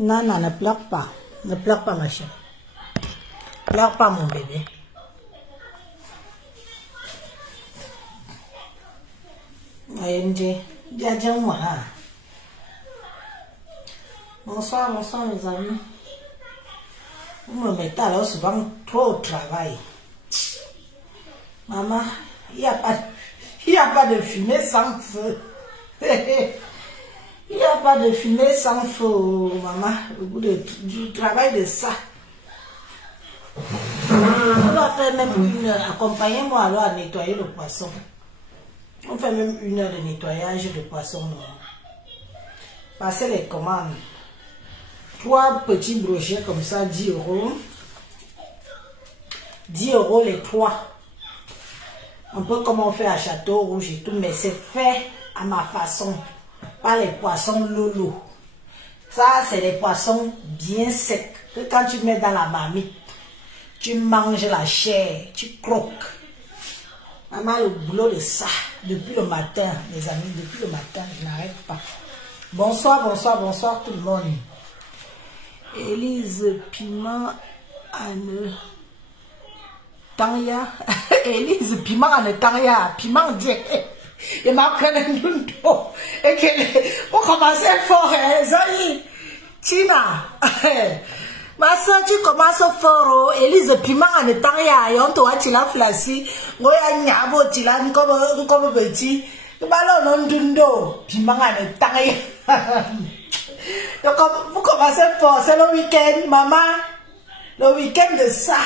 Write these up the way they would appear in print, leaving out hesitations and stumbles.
Non, non, ne pleure pas. Ne pleure pas, ma chérie. Pleure pas, mon bébé. Bonsoir, bonsoir, mes amis. Vous me mettez alors souvent trop au travail. Maman, il n'y a pas de fumée sans feu. Il n'y a pas de fumée sans feu, maman. Au bout du travail de ça. On va faire même une heure. Accompagnez-moi alors à nettoyer le poisson. On fait même une heure de nettoyage de poisson. Passez les commandes. 3 petits brochets comme ça, 10 €. 10 € les 3. Un peu comme on fait à Château Rouge et tout, mais c'est fait à ma façon. Pas les poissons lolo. Ça, c'est des poissons bien secs. Que quand tu mets dans la marmite, tu manges la chair, tu croques. Maman, le boulot de ça, depuis le matin, mes amis, depuis le matin, je n'arrête pas. Bonsoir, bonsoir, bonsoir tout le monde. Élise Piment Anne Tanya. Élise Piment Anne Tanya. Piment Dieu. Et ma connaît nous. Et que vous commencez fort, Zali. Tina. Ma soeur, tu commences fort. Élise Piment Anne Tanya. Et on te voit, tu l'as flassi. Goya Nyabo, tu l'as comme petit. Ballon non dundo. Piment Anne Tanya. Donc, vous commencez fort, c'est le week-end, maman. Le week-end de ça.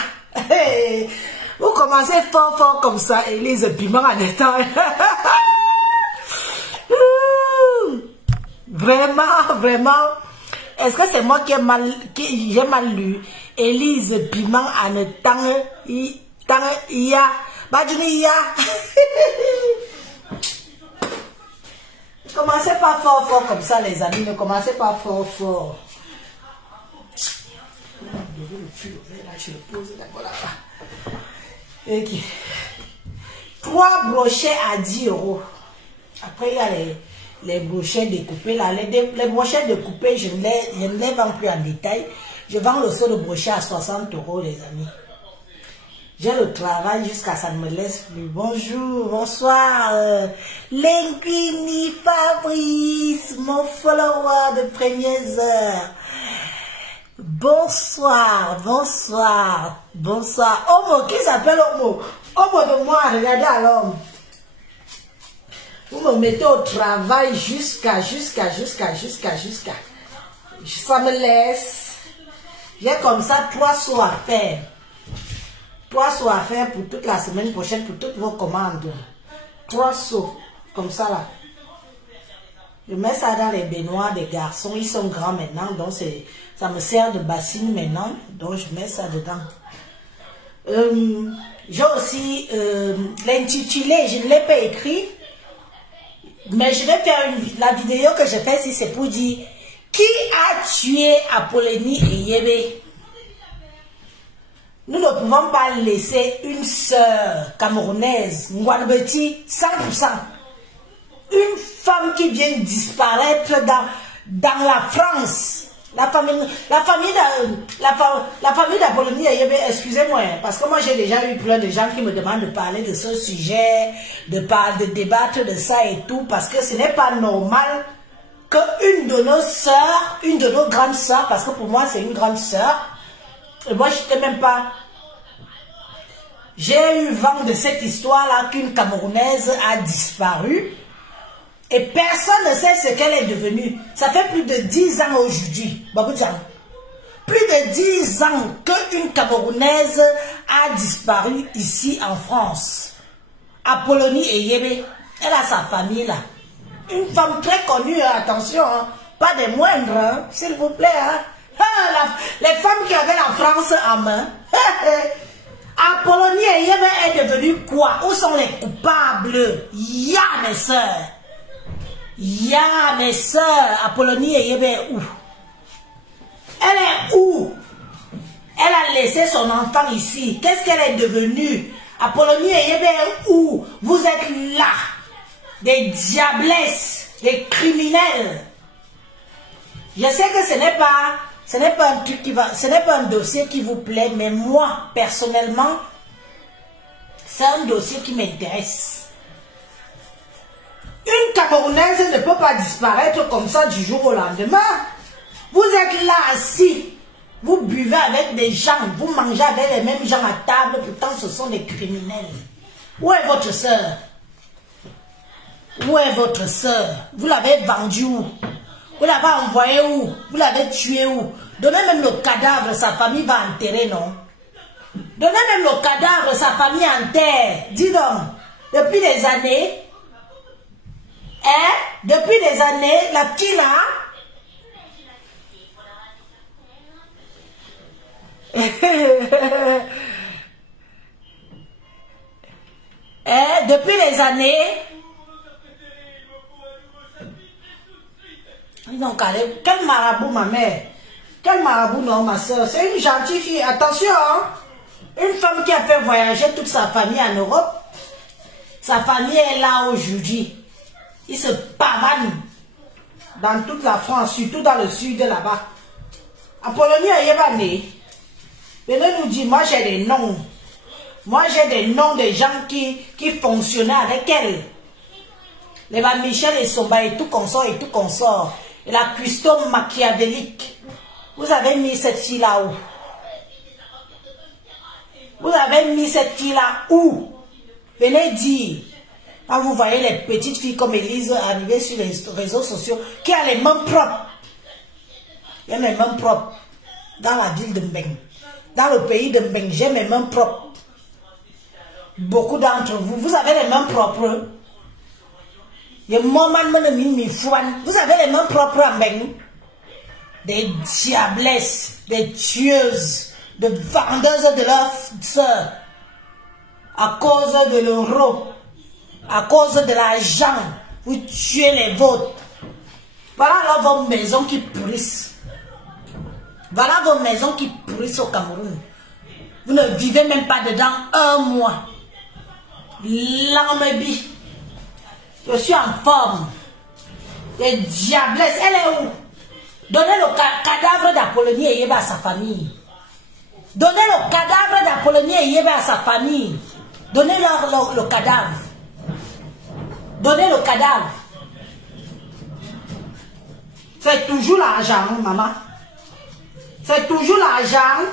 Vous commencez fort, fort comme ça, Élise Piment en étant. Vraiment, vraiment. Est-ce que c'est moi qui j'ai mal lu? Élise Piment en étant. Iya. Badjuniya. Ne commencez pas fort, fort comme ça, les amis. Ne commencez pas fort, fort. Je le pose d'abord là-bas. Ok. 3 brochets à 10 €. Après, il y a les brochets découpés. Là. Les brochets découpés, je ne les vends plus en détail. Je vends le seul brochet à 60 €, les amis. J'ai le travail jusqu'à ça ne me laisse plus. Bonjour, bonsoir. Linguini Fabrice, mon follower de premières heures. Bonsoir, bonsoir, bonsoir. Homo, qui s'appelle Homo? Homo de moi, regardez alors. Vous me mettez au travail jusqu'à. Ça me laisse. J'ai comme ça 3 sauts à faire. 3 sauts à faire pour toute la semaine prochaine, pour toutes vos commandes. 3 sauts, comme ça là. Je mets ça dans les baignoires des garçons. Ils sont grands maintenant, donc ça me sert de bassine maintenant. Donc je mets ça dedans. J'ai aussi l'intitulé, je ne l'ai pas écrit. Mais je vais faire la vidéo que je fais ici, c'est pour dire qui a tué Apollonie et Yébé. Nous ne pouvons pas laisser une sœur camerounaise, Ngwanbeti, 100%. Une femme qui vient disparaître dans la France. La famille d'Apollonie, excusez-moi, parce que moi j'ai déjà eu plein de gens qui me demandent de parler de ce sujet, de débattre de ça et tout, parce que ce n'est pas normal qu'une de nos sœurs, une de nos grandes sœurs, parce que pour moi c'est une grande sœur, et moi, je n'étais même pas. J'ai eu vent de cette histoire-là qu'une Camerounaise a disparu. Et personne ne sait ce qu'elle est devenue. Ça fait plus de 10 ans aujourd'hui. Plus de 10 ans qu'une Camerounaise a disparu ici en France. Apollonie et Yébé. Elle a sa famille là. Une femme très connue, attention, hein. Pas des moindres, hein, s'il vous plaît. Hein. Les femmes qui avaient la France en main. Apollonie et Yébé est devenue quoi? Où sont les coupables? Ya mes soeurs. Ya mes soeurs. Apollonie et Yébé est où? Elle est où? Elle a laissé son enfant ici. Qu'est-ce qu'elle est devenue? Apollonie et Yébé est où? Vous êtes là. Des diablesses. Des criminels. Je sais que ce n'est pas un truc qui va, ce n'est pas un dossier qui vous plaît, mais moi, personnellement, c'est un dossier qui m'intéresse. Une Camerounaise ne peut pas disparaître comme ça du jour au lendemain. Vous êtes là assis, vous buvez avec des gens, vous mangez avec les mêmes gens à table, pourtant ce sont des criminels. Où est votre soeur? Où est votre soeur? Vous l'avez vendue où? Vous l'avez envoyée où? Vous l'avez tuée où? Donnez même le cadavre, sa famille va enterrer, non? Donnez même le cadavre, sa famille enterre. Dis donc, depuis des années, depuis des années, la petite là, depuis les années, donc, quel marabout ma mère, quel marabout non ma soeur, c'est une gentille fille, attention, hein? Une femme qui a fait voyager toute sa famille en Europe, sa famille est là aujourd'hui, ils se pavanent dans toute la France, surtout dans le sud là-bas. Apollonie Ayebane, venez nous dire, moi j'ai des noms. Moi j'ai des noms de gens qui fonctionnaient avec elle. Les Michel et Somba et tout consort. Et la cuistot machiavélique. Vous avez mis cette fille là où? Vous avez mis cette fille là où? Venez dire. Quand vous voyez les petites filles comme Élise arriver sur les réseaux sociaux, qui a les mains propres. Il y a mes mains propres. Dans la ville de Mbeng. Dans le pays de Mbeng, j'ai mes mains propres. Beaucoup d'entre vous, vous avez les mains propres. Vous avez les mains propres à Mbeng. Des diablesses, des tueuses, des vendeuses de leurs sœurs. À cause de l'euro, à cause de l'argent, vous tuez les vôtres. Voilà alors vos maisons qui pourrissent. Voilà vos maisons qui pourrissent au Cameroun. Vous ne vivez même pas dedans un mois. L'Amébie. Je suis en forme. Les diablesses, elle est où? Donnez le cadavre d'Apollonie Ayeba à sa famille. Donnez le cadavre d'Apollonie Ayeba à sa famille. Donnez-leur le cadavre. Donnez le cadavre. C'est toujours l'argent, maman. C'est toujours l'argent.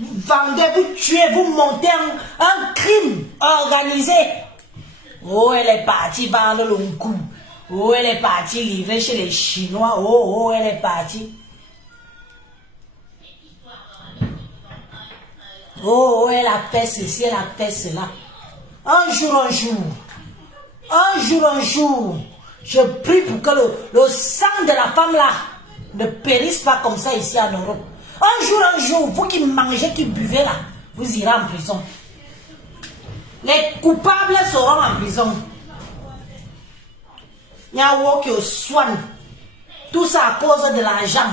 Vous vendez, vous tuez, vous montez un crime organisé. Oh, elle est partie par le long coup. Oh, elle est partie livrer chez les Chinois. Oh, elle est partie. Oh, elle a fait ceci, elle a fait cela. Un jour, je prie pour que le sang de la femme là ne périsse pas comme ça ici en Europe. Un jour, vous qui mangez, qui buvez là, vous irez en prison. Les coupables seront en prison. Il y a un qui soigne. Tout ça à cause de l'argent.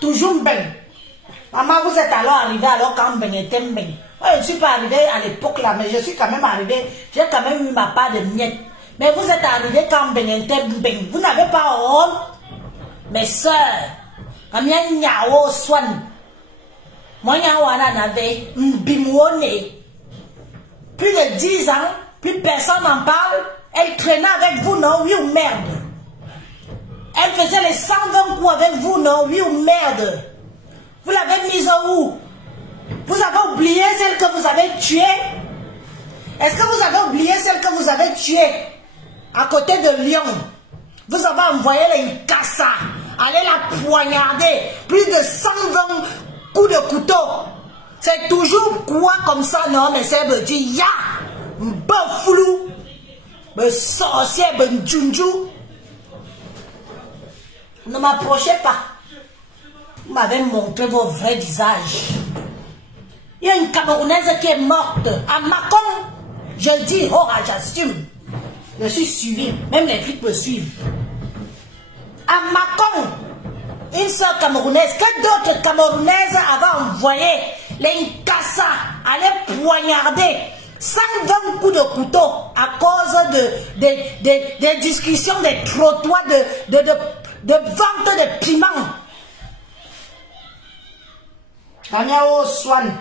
Toujours ben. Maman, vous êtes alors arrivé alors quand ben était ben. Je ne suis pas arrivé à l'époque là, mais je suis quand même arrivé. J'ai quand même eu ma part de miettes. Mais vous êtes arrivé quand ben était ben. Vous n'avez pas honte. Mes soeurs, quand il y a un niao soigne. Moi, il y a un avait bimouné. Plus de 10 ans, plus personne n'en parle. Elle traînait avec vous, non? Oui ou merde? Elle faisait les 120 coups avec vous, non? Oui ou merde? Vous l'avez mise où? Vous avez oublié celle que vous avez tuée? Est-ce que vous avez oublié celle que vous avez tuée? À côté de Lyon. Vous avez envoyé les Nkassa. Allez la poignarder. Plus de 120 coups de couteau. C'est toujours quoi comme ça, non? Mais c'est me dit, ya! M'baflou! Me sorcier, ben djunju! Ne m'approchez pas. Vous m'avez montré vos vrais visages. Il y a une Camerounaise qui est morte à Macon. Je dis, oh, j'assume. Je suis suivi. Même les flics me suivent. À Macon, une seule Camerounaise. Que d'autres Camerounaises avaient envoyé les Nkassa allaient poignarder 120 coups de couteau à cause des discussions des trottoirs de vente de piments. Kanyao Swan.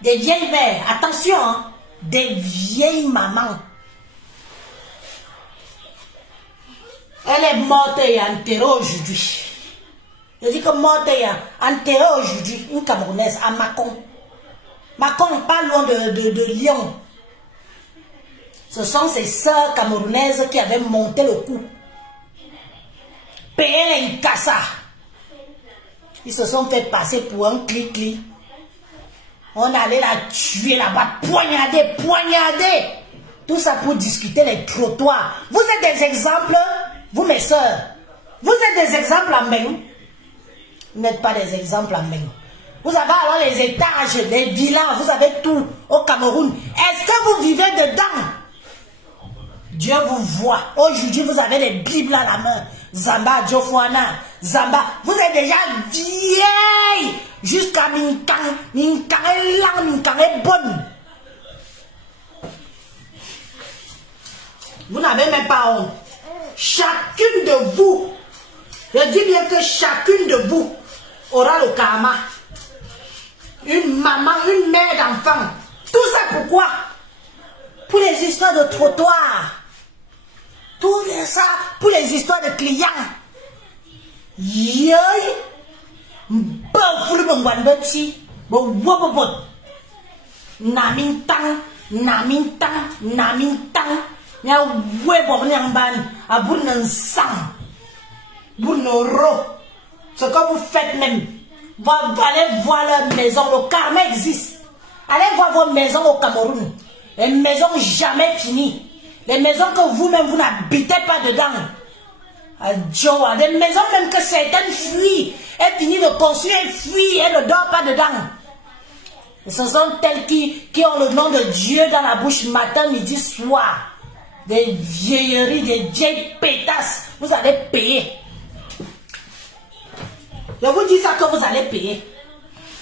Des vieilles mères, attention, hein, des vieilles mamans. Elle est morte et enterrée aujourd'hui. Je dis que morte et enterrée aujourd'hui, une Camerounaise à Mâcon. Mâcon, pas loin de Lyon. Ce sont ces sœurs camerounaises qui avaient monté le coup. Payé les Nkassa. Ils se sont fait passer pour un clic-clic. On allait la tuer là-bas, poignarder. Tout ça pour discuter les trottoirs. Vous êtes des exemples, vous mes sœurs. Vous êtes des exemples en Mbeng. Vous n'êtes pas des exemples en Mbeng. Vous avez alors les étages, les villas, vous avez tout au Cameroun. Est-ce que vous vivez dedans? Dieu vous voit. Aujourd'hui, vous avez les Bibles à la main. Zamba, Djofouana, Zamba. Vous êtes déjà vieilles. Jusqu'à Minkang est lang, Minkang est bonne. Vous n'avez même pas honte. Chacune de vous, je dis bien que chacune de vous aura le karma. Une maman, une mère d'enfant. Tout ça pourquoi? Pour les histoires de trottoir. Tout ça pour les histoires de clients. Yoy. Namintang. Nya webo nyamban abun sang. Bounoro. Ce que vous faites même. Vous allez voir leur maison. Le karma existe. Allez voir vos maisons au Cameroun. Les maisons jamais finies. Les maisons que vous-même vous n'habitez pas dedans. Des maisons même que certaines fuient. Elles finissent de construire, elles fuient, elles ne dorment pas dedans. Et ce sont telles qui ont le nom de Dieu dans la bouche matin, midi, soir. Des vieilleries, des vieilles pétasses. Vous allez payer. Je vous dis ça que vous allez payer.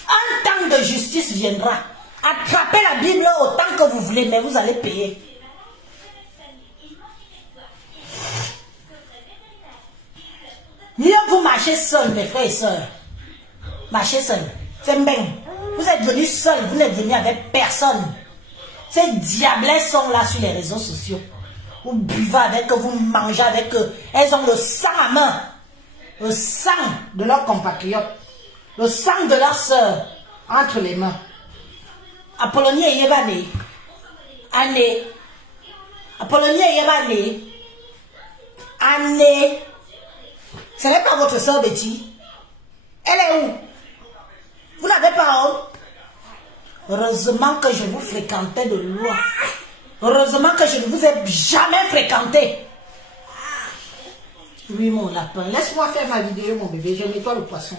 Un temps de justice viendra. Attrapez la Bible autant que vous voulez, mais vous allez payer. Mieux vous marchez seul, mes frères et sœurs. Marchez seul. C'est bien. Vous êtes venus seuls, vous n'êtes venus avec personne. Ces diablesses sont là sur les réseaux sociaux. Vous buvez avec eux, vous mangez avec eux. Elles ont le sang à main. Le sang de leurs compatriotes. Le sang de leurs sœurs entre les mains. Apollonie et Yébane. Année. Apollonie et Yébane. Année. Ce n'est pas votre sœur Betty. Elle est où? Vous n'avez pas honte? Heureusement que je vous fréquentais de loin. Heureusement que je ne vous ai jamais fréquenté. Oui, mon lapin. Laisse-moi faire ma vidéo, mon bébé. Je nettoie le poisson.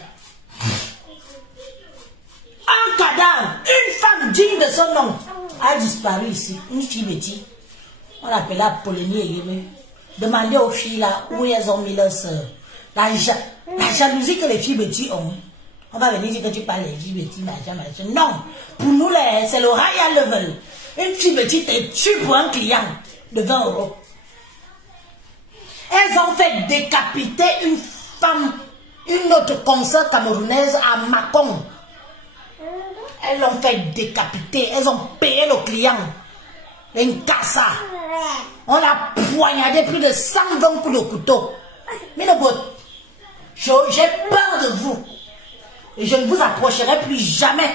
Un cadavre, une femme digne de son nom, a disparu ici. Une fille Betty. On l'appelait Apollonie et Yémé. Demandez aux filles là où elles ont mis leur soeur. La jalousie que les filles Betty ont. On va venir dire que tu parles des filles Betty, machin. Non. Pour nous, c'est le high level. Une fille Betty te tue pour un client de 20 €. Elles ont fait décapiter une femme, une autre consoeur camerounaise à Mâcon. Elles l'ont fait décapiter. Elles ont payé le client. Une cassa. On l'a poignardé plus de 120 coups de couteau. Mais le bot, j'ai peur de vous. Et je ne vous approcherai plus jamais.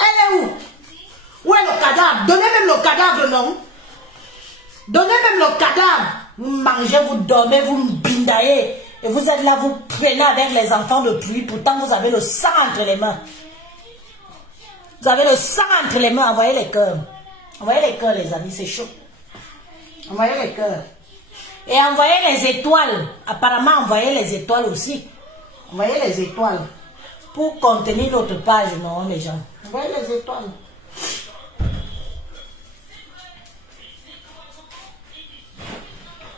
Elle est où? Où est le cadavre? Donnez même le cadavre, non? Donnez même le cadavre. Vous mangez, vous dormez, vous me bindaillez. Et vous êtes là, vous prenez avec les enfants de pluie. Pourtant, vous avez le sang entre les mains. Vous avez le sang entre les mains. Envoyez les cœurs. Envoyez les cœurs, les amis, c'est chaud. Envoyez les cœurs. Et envoyez les étoiles. Apparemment, envoyez les étoiles aussi. Envoyez les étoiles. Pour contenir notre page, non, les gens. Envoyez les étoiles.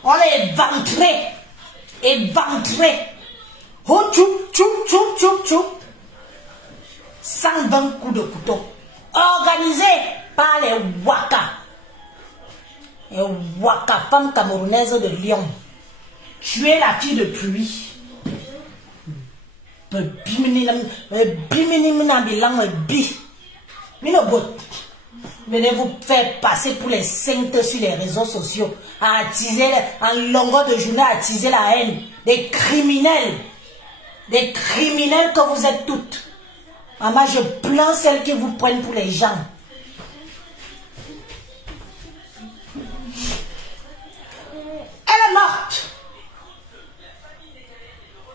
On est éventré. Éventré. Oh, tchoup, tchoup, tchoup, tchoup, tchoup. 120 coups de couteau. Organisé. par les Waka. Les Waka, femme camerounaise de Lyon. Tu es la fille de pluie. Venez vous faire passer pour les saintes sur les réseaux sociaux, à attiser en longueur de journée, à attiser la haine. Des criminels que vous êtes toutes. Maman, je plains celles qui vous prennent pour les gens. Elle est morte.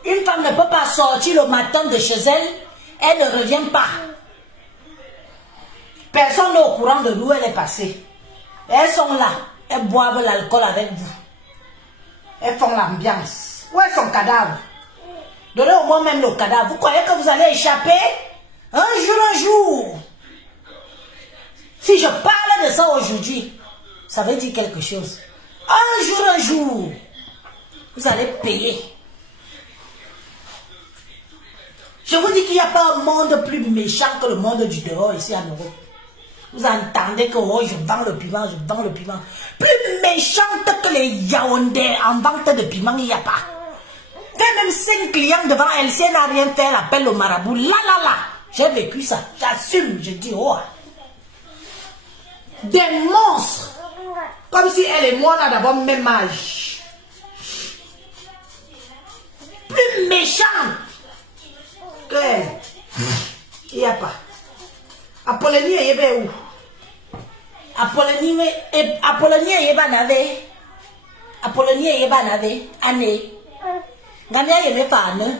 Une femme ne peut pas sortir le matin de chez elle, elle ne revient pas. Personne n'est au courant de d'où elle est passée. Elles sont là, elles boivent l'alcool avec vous. Elles font l'ambiance. Où est son cadavre? Donnez au moins même le cadavre. Vous croyez que vous allez échapper? Un jour. Si je parle de ça aujourd'hui, ça veut dire quelque chose. Un jour, vous allez payer. Je vous dis qu'il n'y a pas un monde plus méchant que le monde du dehors ici en Europe. Vous entendez que oh, je vends le piment. Plus méchante que les Yaoundais en vente de piment, il n'y a pas. Fait même 5 clients devant elle, si elle n'a rien fait, elle appelle le marabout. Là. J'ai vécu ça. J'assume, je dis oh. Des monstres. Comme si elle et moi, on a d'abord même âge. Plus méchante. Il n'y a pas. Apollonie est où? Apollonie est banave. Apollonie est banave. Année. Gania est fan.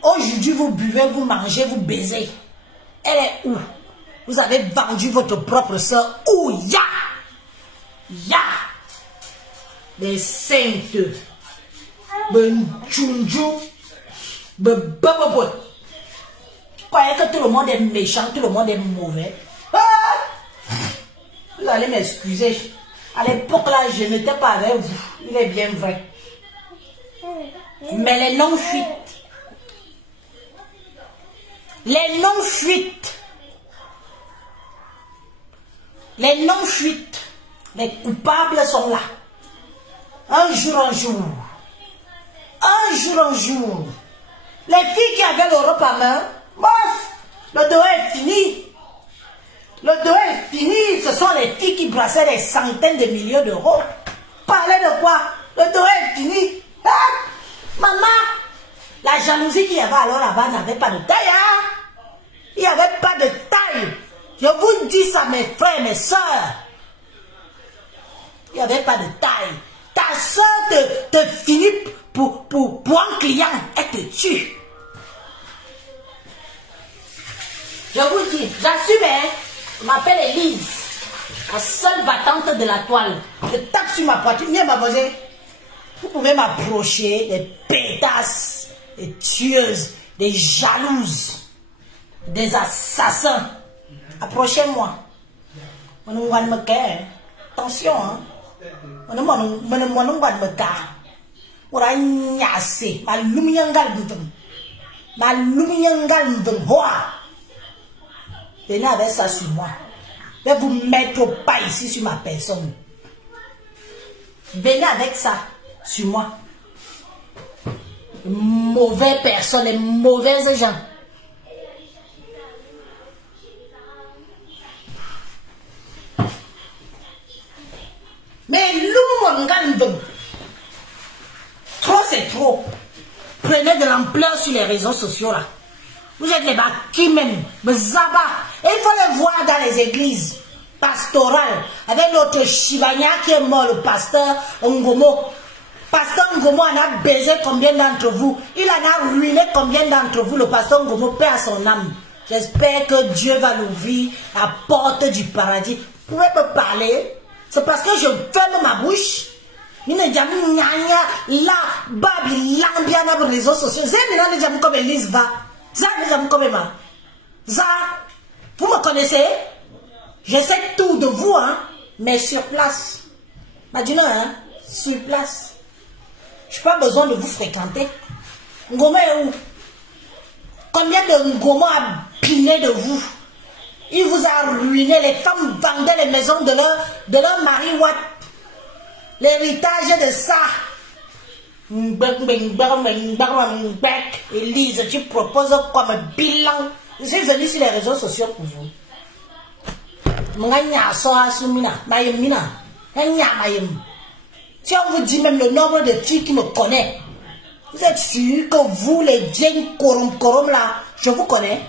Aujourd'hui, vous buvez, vous mangez, vous baisez. Elle est où? Vous avez vendu votre propre soeur. Où? Ya. Les saintes. Ben tchunjou. Vous croyez que tout le monde est méchant, tout le monde est mauvais? Vous allez m'excuser. À l'époque là, je n'étais pas avec vous. Il est bien vrai. Mais les noms fuitent. Les noms fuitent. Les noms fuitent. Les coupables sont là. Un jour. Les filles qui avaient l'Europe à main, le dos est fini. Le dos est fini. Ce sont les filles qui brassaient des centaines de millions d'euros. Parlez de quoi? Le dos est fini. Ah, maman, la jalousie qu'il y avait alors là-bas n'avait pas de taille. Hein? Il n'y avait pas de taille. Je vous dis ça, mes frères et mes soeurs. Il n'y avait pas de taille. Ta soeur te finit pour un client, elle te tue. Je vous dis, j'assume, hein? Je m'appelle Elise, la seule battante de la toile. Je tape sur ma poitrine, viens m'aboser. Vous pouvez m'approcher, des pétasses, des tueuses, des jalouses, des assassins. Approchez-moi. Attention, hein? Venez avec ça sur moi. Je vais vous mettre pas ici sur ma personne. Venez avec ça sur moi. Mauvaise personne et mauvaises gens. Mais trop c'est trop. Prenez de l'ampleur sur les réseaux sociaux là. Vous êtes les qui même, et il faut les voir dans les églises pastorales, avec notre Chibania qui est mort, le pasteur Ngomo. Pasteur Ngomo en a baisé combien d'entre vous? Il en a ruiné combien d'entre vous? Le pasteur Ngomo perd son âme. J'espère que Dieu va l'ouvrir à la porte du paradis. Vous pouvez me parler? C'est parce que je ferme ma bouche. Il ne dit pas là, babi, l'ambiance dans les réseaux sociaux. C'est maintenant déjà comme Elise va. Ça, vous me connaissez? Je sais tout de vous, hein, mais sur place. Dis-nous, hein, sur place. Je n'ai pas besoin de vous fréquenter. Ngoma est où? Combien de Ngoma a piné de vous? Il vous a ruiné. Les femmes vendaient les maisons de leur mari. What? L'héritage de ça. Élise, tu proposes comme bilan. Je suis venu sur les réseaux sociaux pour vous. Si on vous dit même le nombre de filles qui me connaissent, vous êtes sûr que vous, les Djeng Korom là, je vous connais?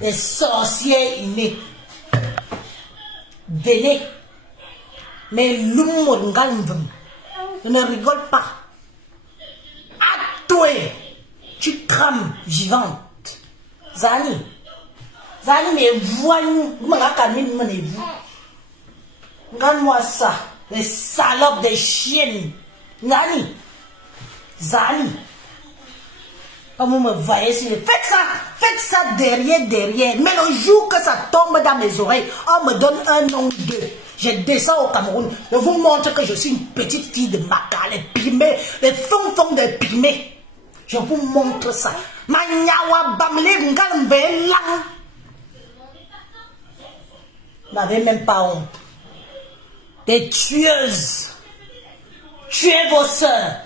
Les sorciers innés. Venez. Mais l'humour, je ne rigole pas. À toi, tu crames vivante. Zani, mais voyons, vous. Regarde-moi ça, les salopes des chiennes. Zani, comme vous me voyez, faites ça derrière. Mais le jour que ça tombe dans mes oreilles, on me donne un nom d'eux. Je descends au Cameroun, je vous montre que je suis une petite fille de Maka, les pygmées, les fonds de pygmées. Je vous montre ça. Vous n'avez même pas honte. Des tueuses. Tuez vos soeurs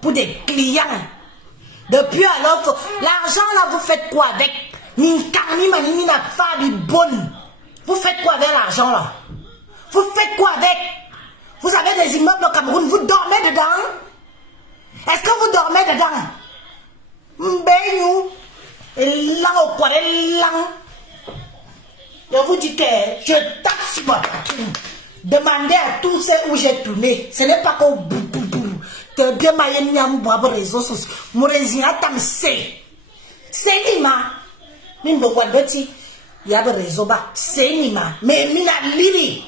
pour des clients. Depuis alors, l'argent là, vous faites quoi avec? Vous faites quoi avec l'argent là? Vous faites quoi avec? Vous avez des immeubles au Cameroun, vous dormez dedans? Est-ce que vous dormez dedans? Je vous dis que je taxe moi. Demandez à tous ceux où j'ai tourné. Ce n'est pas qu'au bout. Que bien maïen boire réseaux sociaux. Mon résident tam c'est Nima. Min bo wadoti. Il y a des réseaux bas. C'est Nima. Mais mina lili.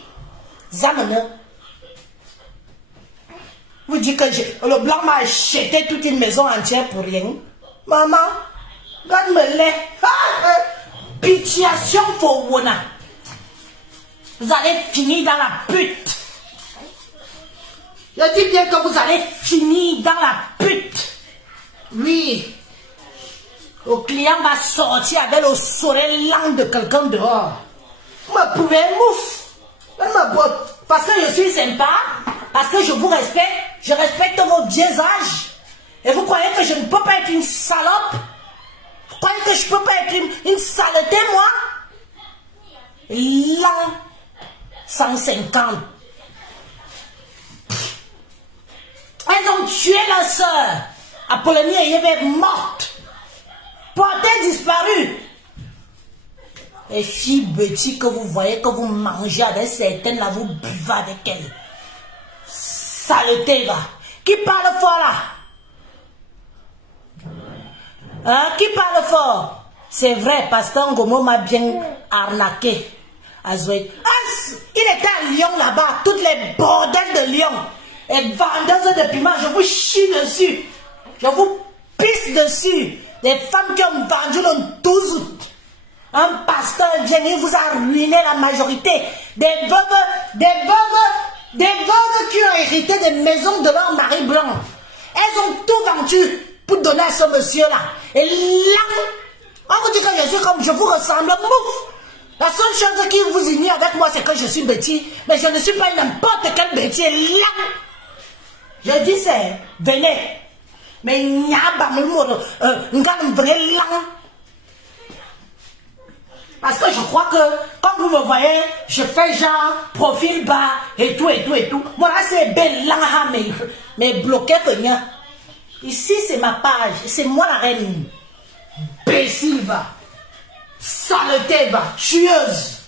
Zamane. Vous dites que le blanc m'a acheté toute une maison entière pour rien. Maman, regarde-me les. Pitiation pour Wona. Vous allez finir dans la pute. Je dis bien que vous allez finir dans la pute. Oui. Le client va sortir avec le soleil lent de quelqu'un dehors. Vous me pouvez mouf. Parce que je suis sympa. Parce que je vous respecte. Je respecte vos vieux âges. Et vous croyez que je ne peux pas être une salope? Vous croyez que je ne peux pas être une saleté, moi? L'an 150. Elles ont tué la sœur. Apollonie est morte. Portée disparue. Et si petit que vous voyez que vous mangez avec certaines, là, vous buvez avec elles. Saleté, là. Qui parle fort, là? Hein? Qui parle fort? C'est vrai, parce qu'Angomo m'a bien arnaqué. Il était à Lyon, là-bas. Toutes les bordels de Lyon. Et vendeuses de piment, je vous chie dessus. Je vous pisse dessus. Des femmes qui ont vendu le 12 août. Un pasteur vient, il vous a ruiné la majorité. Des veuves qui ont hérité des maisons de leur mari blanc. Elles ont tout vendu pour donner à ce monsieur-là. Et là, on vous dit que je suis comme je vous ressemble. Mouf. La seule chose qui vous unit avec moi, c'est que je suis Betty. Mais je ne suis pas n'importe quelle Betty. Et là, je dis c'est, venez. Mais il n'y a pas parce que je crois que, comme vous me voyez, je fais genre profil bas et tout. Moi là c'est belle là, mais bloqué rien. Ici c'est ma page, c'est moi la reine. Bécile va, saleté va, tueuse,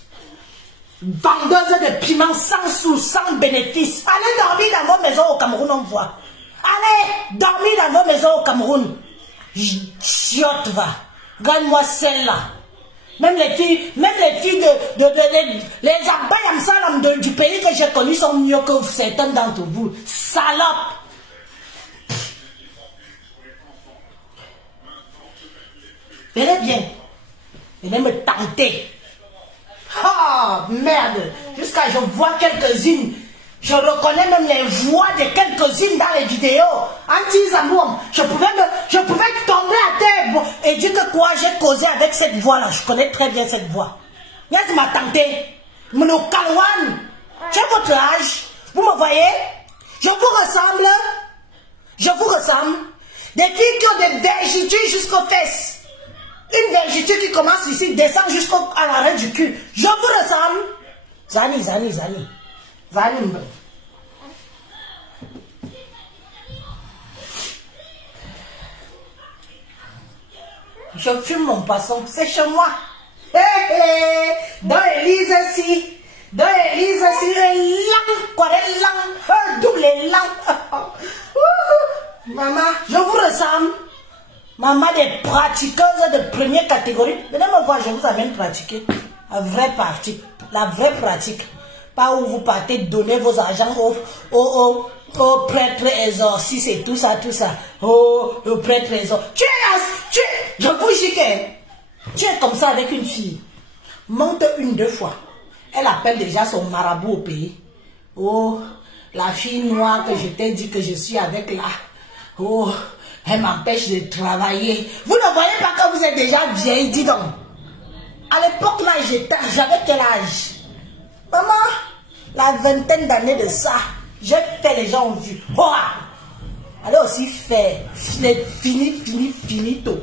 vendeuse de piment sans sous, sans bénéfice. Allez dormir dans vos maisons au Cameroun, on voit. Allez dormir dans vos maisons au Cameroun. Chiotte va, regarde-moi celle-là. Même les filles les abayamsalam du pays que j'ai connu sont mieux que certains d'entre vous. Salope! Venez bien. Venez me tenter. Ah, merde! Jusqu'à je vois quelques-unes Je reconnais même les voix de quelques-unes dans les vidéos. Anti-Zamoum, je pouvais tomber à terre et dire que quoi, j'ai causé avec cette voix-là. Je connais très bien cette voix. Yas ma tante, Mouno Kalwan, j'ai votre âge. Vous me voyez? Je vous ressemble. Je vous ressemble. Des filles qui ont des vergitudes jusqu'aux fesses. Une vergitude qui commence ici, descend jusqu'à l'arrêt du cul. Je vous ressemble. Zani. Je fume mon poisson, c'est chez moi. Dans l'église ici. Dans l'église ici, double langue. Maman, je vous ressemble. Maman des pratiqueuses de première catégorie. Venez me voir, je vous amène pratiquer. La vraie pratique. La vraie pratique. Pas où vous partez donner vos argents aux prêtres exorcistes et tout ça. Aux prêtres exorcistes. Je vous dis que tu es comme ça avec une fille. Monte 1-2 fois. Elle appelle déjà son marabout au pays. Oh, la fille noire que je t'ai dit que je suis avec là. Oh, elle m'empêche de travailler. Vous ne voyez pas que vous êtes déjà vieille, dis donc. À l'époque là, j'avais quel âge? Maman, la vingtaine d'années de ça, j'ai fait, les gens ont vu. Oh, allez aussi faire. Finito.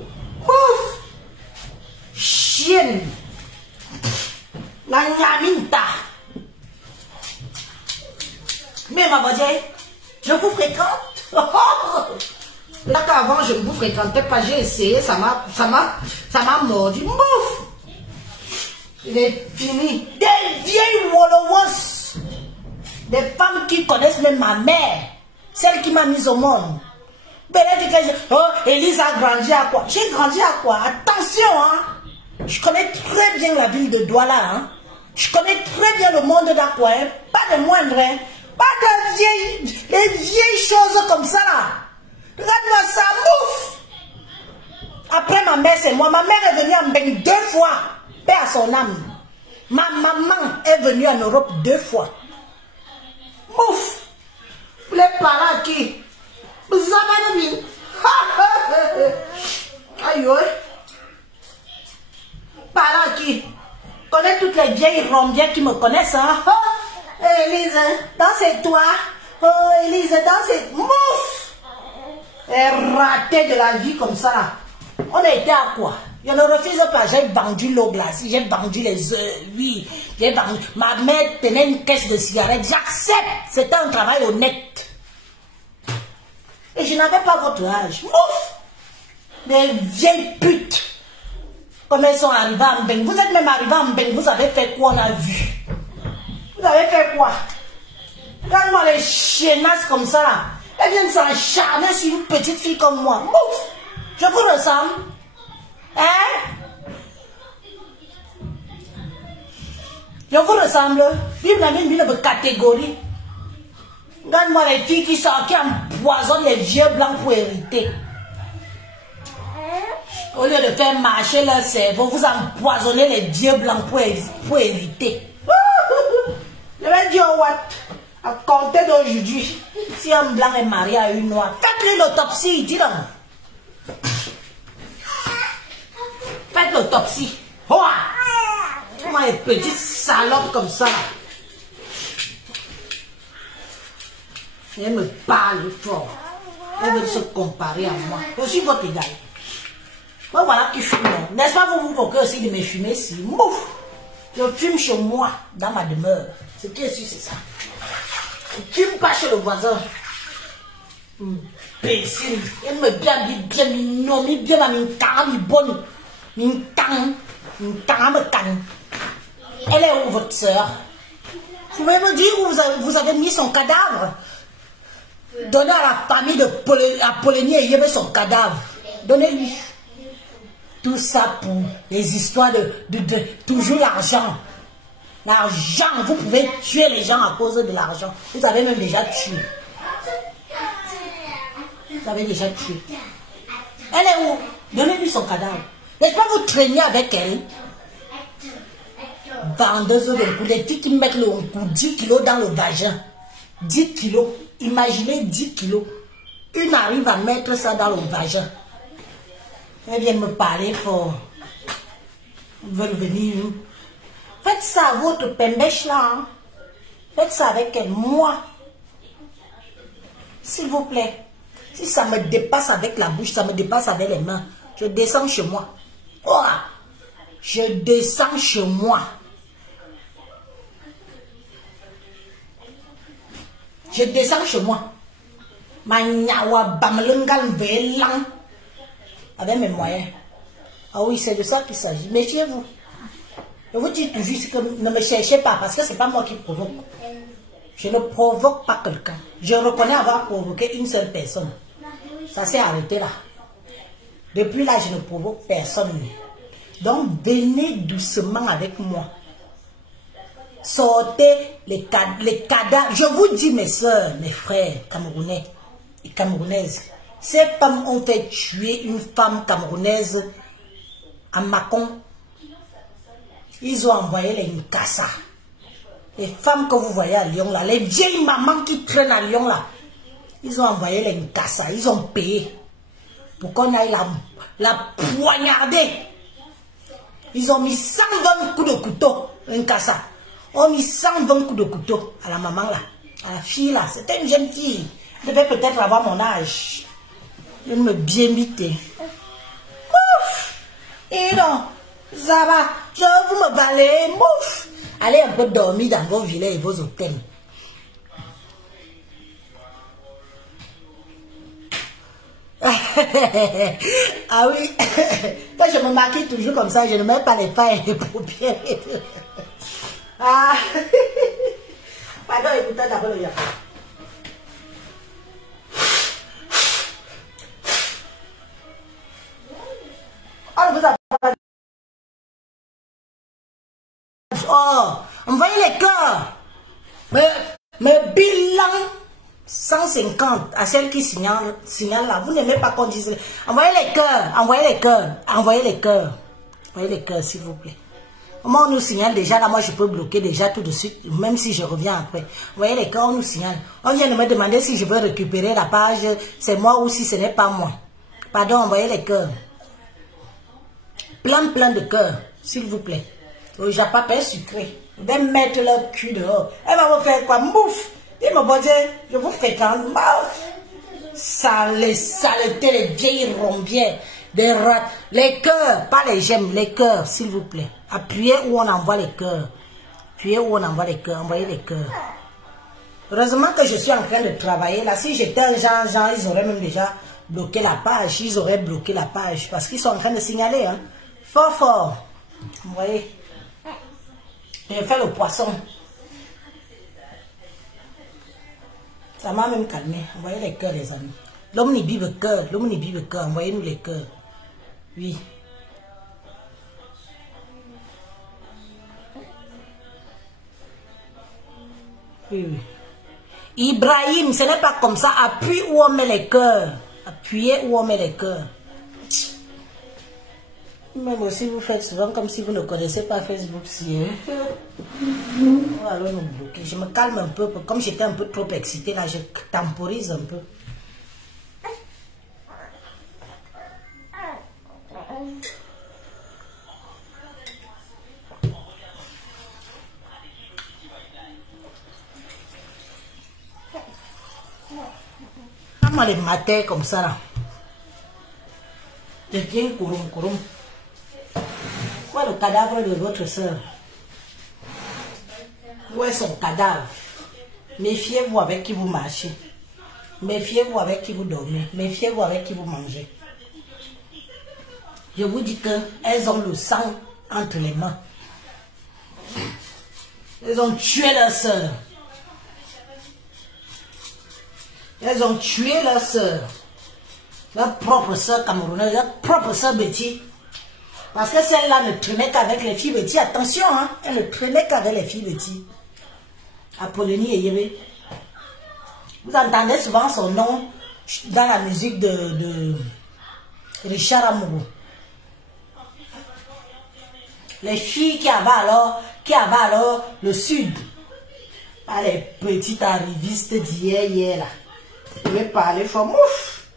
Ouf! Chienne! La nyaminta! Mais ma voisine, je vous fréquente. Là qu'avant je ne vous fréquentais pas, j'ai essayé, ça m'a mordu. Mouf! Il est fini. Des vieilles wolowos. Des femmes qui connaissent même ma mère. Celle qui m'a mise au monde. Oh, Élise a grandi à quoi? J'ai grandi à quoi? Attention, hein. Je connais très bien la ville de Douala, hein. Je connais très bien le monde d'Aqua, hein. Pas de moindre, hein. Pas de vieilles choses comme ça, là. Regarde-moi ça, mouf. Après ma mère, c'est moi. Ma mère est venue en Mbeng 2 fois. Paix à son âme. Ma maman est venue en Europe 2 fois. Mouf. Les parents qui... Vous avez vu? Aïe, parents qui connaissent toutes les vieilles rombières qui me connaissent, hein? Oh, Élise, dansez toi. Oh, Élise, dansez. Mouf! Et raté de la vie comme ça. On a été à quoi? Je ne refuse pas. J'ai vendu l'eau glacée, j'ai vendu les œufs, oui. J'ai vendu. Ma mère tenait une caisse de cigarettes. J'accepte. C'était un travail honnête. Et je n'avais pas votre âge. Mouf! Des vieilles putes. Comme elles sont arrivées en Mbeng. Vous êtes même arrivés en Mbeng. Vous avez fait quoi, on a vu? Vous avez fait quoi? Regarde-moi les chiennasses comme ça là. Elles viennent s'encharner sur une petite fille comme moi. Mouf! Je vous ressemble. Hein? Je vous ressemble. Vive la même catégorie. Regarde-moi les filles qui empoisonnent les vieux blancs pour hériter. Au lieu de faire marcher leur cerveau, vous empoisonnez les vieux blancs pour hériter. Je vais dire what? À compter d'aujourd'hui, si un blanc est marié à une noire, faites-lui l'autopsie, dis donc. Faites l'autopsie. Oh! Comment les petites salopes comme ça là? Elle me parle fort. Elle veut se comparer à moi. Je suis votre égal. Moi, voilà qui fume. N'est-ce pas vous moquez aussi de me fumer si? Mouf! Je fume chez moi, dans ma demeure. Ce qui est sûr, c'est ça. Je ne fume pas chez le voisin. Imbécile. Elle me bien, bien, bonne. Elle est où, votre soeur? Vous pouvez me dire où vous avez mis son cadavre? Donnez à la famille de Polénie et Yébé son cadavre. Donnez-lui. Tout ça pour les histoires de toujours l'argent. L'argent, vous pouvez tuer les gens à cause de l'argent. Vous avez même déjà tué. Vous avez déjà tué. Elle est où? Donnez-lui son cadavre. N'est-ce pas vous traînez avec elle? Vendeuse de coups, les filles qui mettent le coup 10 kilos dans le vagin. 10 kilos. Imaginez 10 kilos. Une arrive à mettre ça dans le vagin. Elle vient me parler fort. Ils veulent venir. Faites ça à votre pembèche là. Hein. Faites ça avec elle. Moi. S'il vous plaît. Si ça me dépasse avec la bouche, ça me dépasse avec les mains. Je descends chez moi. Oh, je descends chez moi. Je descends chez moi. Avec mes moyens. Ah oui, c'est de ça qu'il s'agit. Méfiez-vous. Je vous dis toujours que ne me cherchez pas parce que ce n'est pas moi qui provoque. Je ne provoque pas quelqu'un. Je reconnais avoir provoqué une seule personne. Ça s'est arrêté là. Depuis là, je ne provoque personne. Donc, venez doucement avec moi. Sortez les cadavres. Je vous dis, mes soeurs, mes frères camerounais et camerounaises, ces femmes ont fait tuer une femme camerounaise à Macon. Ils ont envoyé les Nkassa. Les femmes que vous voyez à Lyon là, les vieilles mamans qui traînent à Lyon là, ils ont envoyé les Nkassa. Ils ont payé pour qu'on aille la poignarder. Ils ont mis 120 coups de couteau, Nkassa. On mis 120 coups de couteau à la maman là, à la fille là. C'était une jeune fille. Elle devait peut-être avoir mon âge. Elle me bien mité. Mouf! Et non, ça va. Je vous me balayez. Mouf! Allez un peu dormir dans vos villas et vos hôtels. Ah oui. Quand je me maquille toujours comme ça, je ne mets pas les pailles et les paupières. Ah. Pardon, écoutez d'abord le Japon. Oh, envoyez les cœurs. Mais bilan 150 à celle qui signale là. Vous n'aimez pas qu'on dise. Envoyez les cœurs, envoyez les cœurs, envoyez les cœurs. Envoyez les cœurs, s'il vous plaît. Comment on nous signale déjà là, moi je peux bloquer déjà tout de suite, même si je reviens après. Envoyez les cœurs, on nous signale. On vient de me demander si je veux récupérer la page, c'est moi ou si ce n'est pas moi. Pardon, envoyez les cœurs. Plein de cœurs, s'il vous plaît. Au Japon, pain sucré. Vous allez mettre leur cul dehors. Elle va vous faire quoi? Mouf! Et me bon Dieu, je vous fais quand saleté, les vieilles rombières, des rats. Les cœurs, pas les j'aime, les cœurs, s'il vous plaît. Appuyez où on envoie les cœurs. Appuyez où on envoie les cœurs, envoyez les cœurs. Heureusement que je suis en train de travailler là. Si j'étais un genre, ils auraient même déjà bloqué la page. Ils auraient bloqué la page parce qu'ils sont en train de signaler. Hein. Fort. Vous voyez? Je fais le poisson. Ça m'a même calmé. Envoyez les cœurs, les amis. L'homme n'y bibe cœur. L'homme n'y bibe cœur. Envoyez-nous les cœurs. Oui. Oui. Ibrahim, ce n'est pas comme ça. Appuie où on met les cœurs. Appuyez où on met les cœurs. Même aussi, vous faites souvent comme si vous ne connaissez pas Facebook. Si, hein? Alors nous bloquer. Je me calme un peu. Comme j'étais un peu trop excitée, là, je temporise un peu. Comment les matins comme ça, là? Je tiens courum. Où est le cadavre de votre soeur? Où est son cadavre? Méfiez-vous avec qui vous marchez. Méfiez-vous avec qui vous dormez. Méfiez-vous avec qui vous mangez. Je vous dis qu'elles ont le sang entre les mains. Elles ont tué leur soeur. Elles ont tué leur soeur. Leur propre soeur camerounaise, leur propre soeur Betty. Parce que celle-là ne traînait qu'avec les filles Betty. Attention, hein, elle ne traînait qu'avec les filles Betty. Apollonie et Yévé. Vous entendez souvent son nom dans la musique de Richard Amourou. Les filles qui avaient alors le sud. Pas les petites arrivistes d'hier, là. Je vais parler fort. Mouf!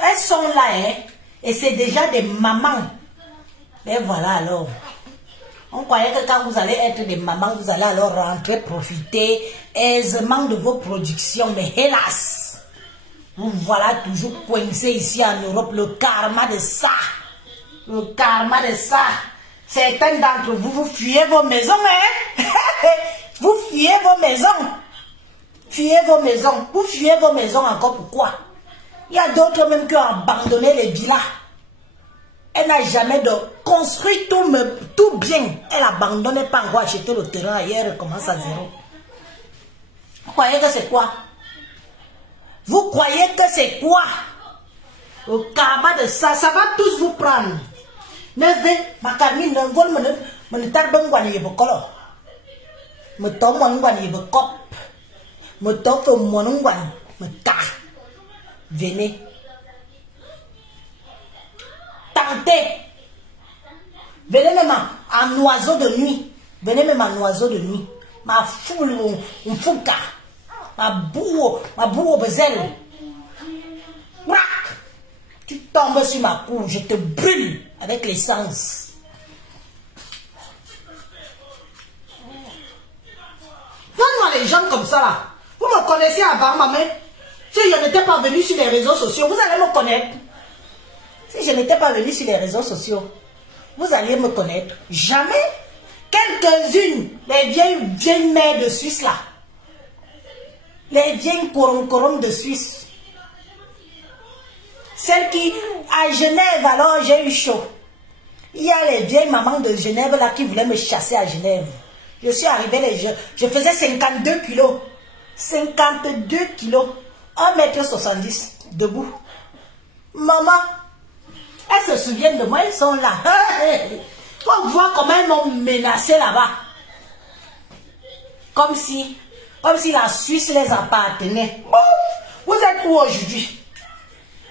Elles sont là, hein. Et c'est déjà des mamans. Et voilà alors. On croyait que quand vous allez être des mamans, vous allez alors rentrer, profiter aisément de vos productions. Mais hélas, vous voilà toujours coincés ici en Europe. Le karma de ça. Le karma de ça. Certains d'entre vous, vous fuyez vos maisons, hein? Vous fuyez vos maisons. Fuyez vos maisons. Vous fuyez vos maisons encore pourquoi? Il y a d'autres même qui ont abandonné les villas. Elle n'a jamais construit tout bien. Elle abandonne pas encore acheter le terrain ailleurs, elle commence à zéro. Vous croyez que c'est quoi? Vous croyez que c'est quoi? Au karma de ça, ça va tous vous prendre. Ma Carmine, ne vole me tarbon guan yebo kolo. Me tom mon guan yebo cop. Me top mon guan me ta. Venez. Tentez. Venez même en oiseau de nuit. Venez même en oiseau de nuit. Ma foule, un fouka. Ma boue bezel. Tu tombes sur ma cour, je te brûle avec l'essence. Donne-moi les gens comme ça là. Vous me connaissez avant, maman. Si je n'étais pas venu sur les réseaux sociaux, vous allez me connaître. Si je n'étais pas venu sur les réseaux sociaux, vous alliez me connaître. Jamais. Quelques-unes, les vieilles mères de Suisse là. Les vieilles corom de Suisse. Celles qui, à Genève, alors j'ai eu chaud. Il y a les vieilles mamans de Genève là qui voulaient me chasser à Genève. Je suis arrivée, je faisais 52 kilos. 52 kilos. 1,70 m debout. Maman, elles se souviennent de moi, elles sont là. On voit comment elles m'ont menacé là-bas. Comme si la Suisse les appartenait. Vous êtes où aujourd'hui?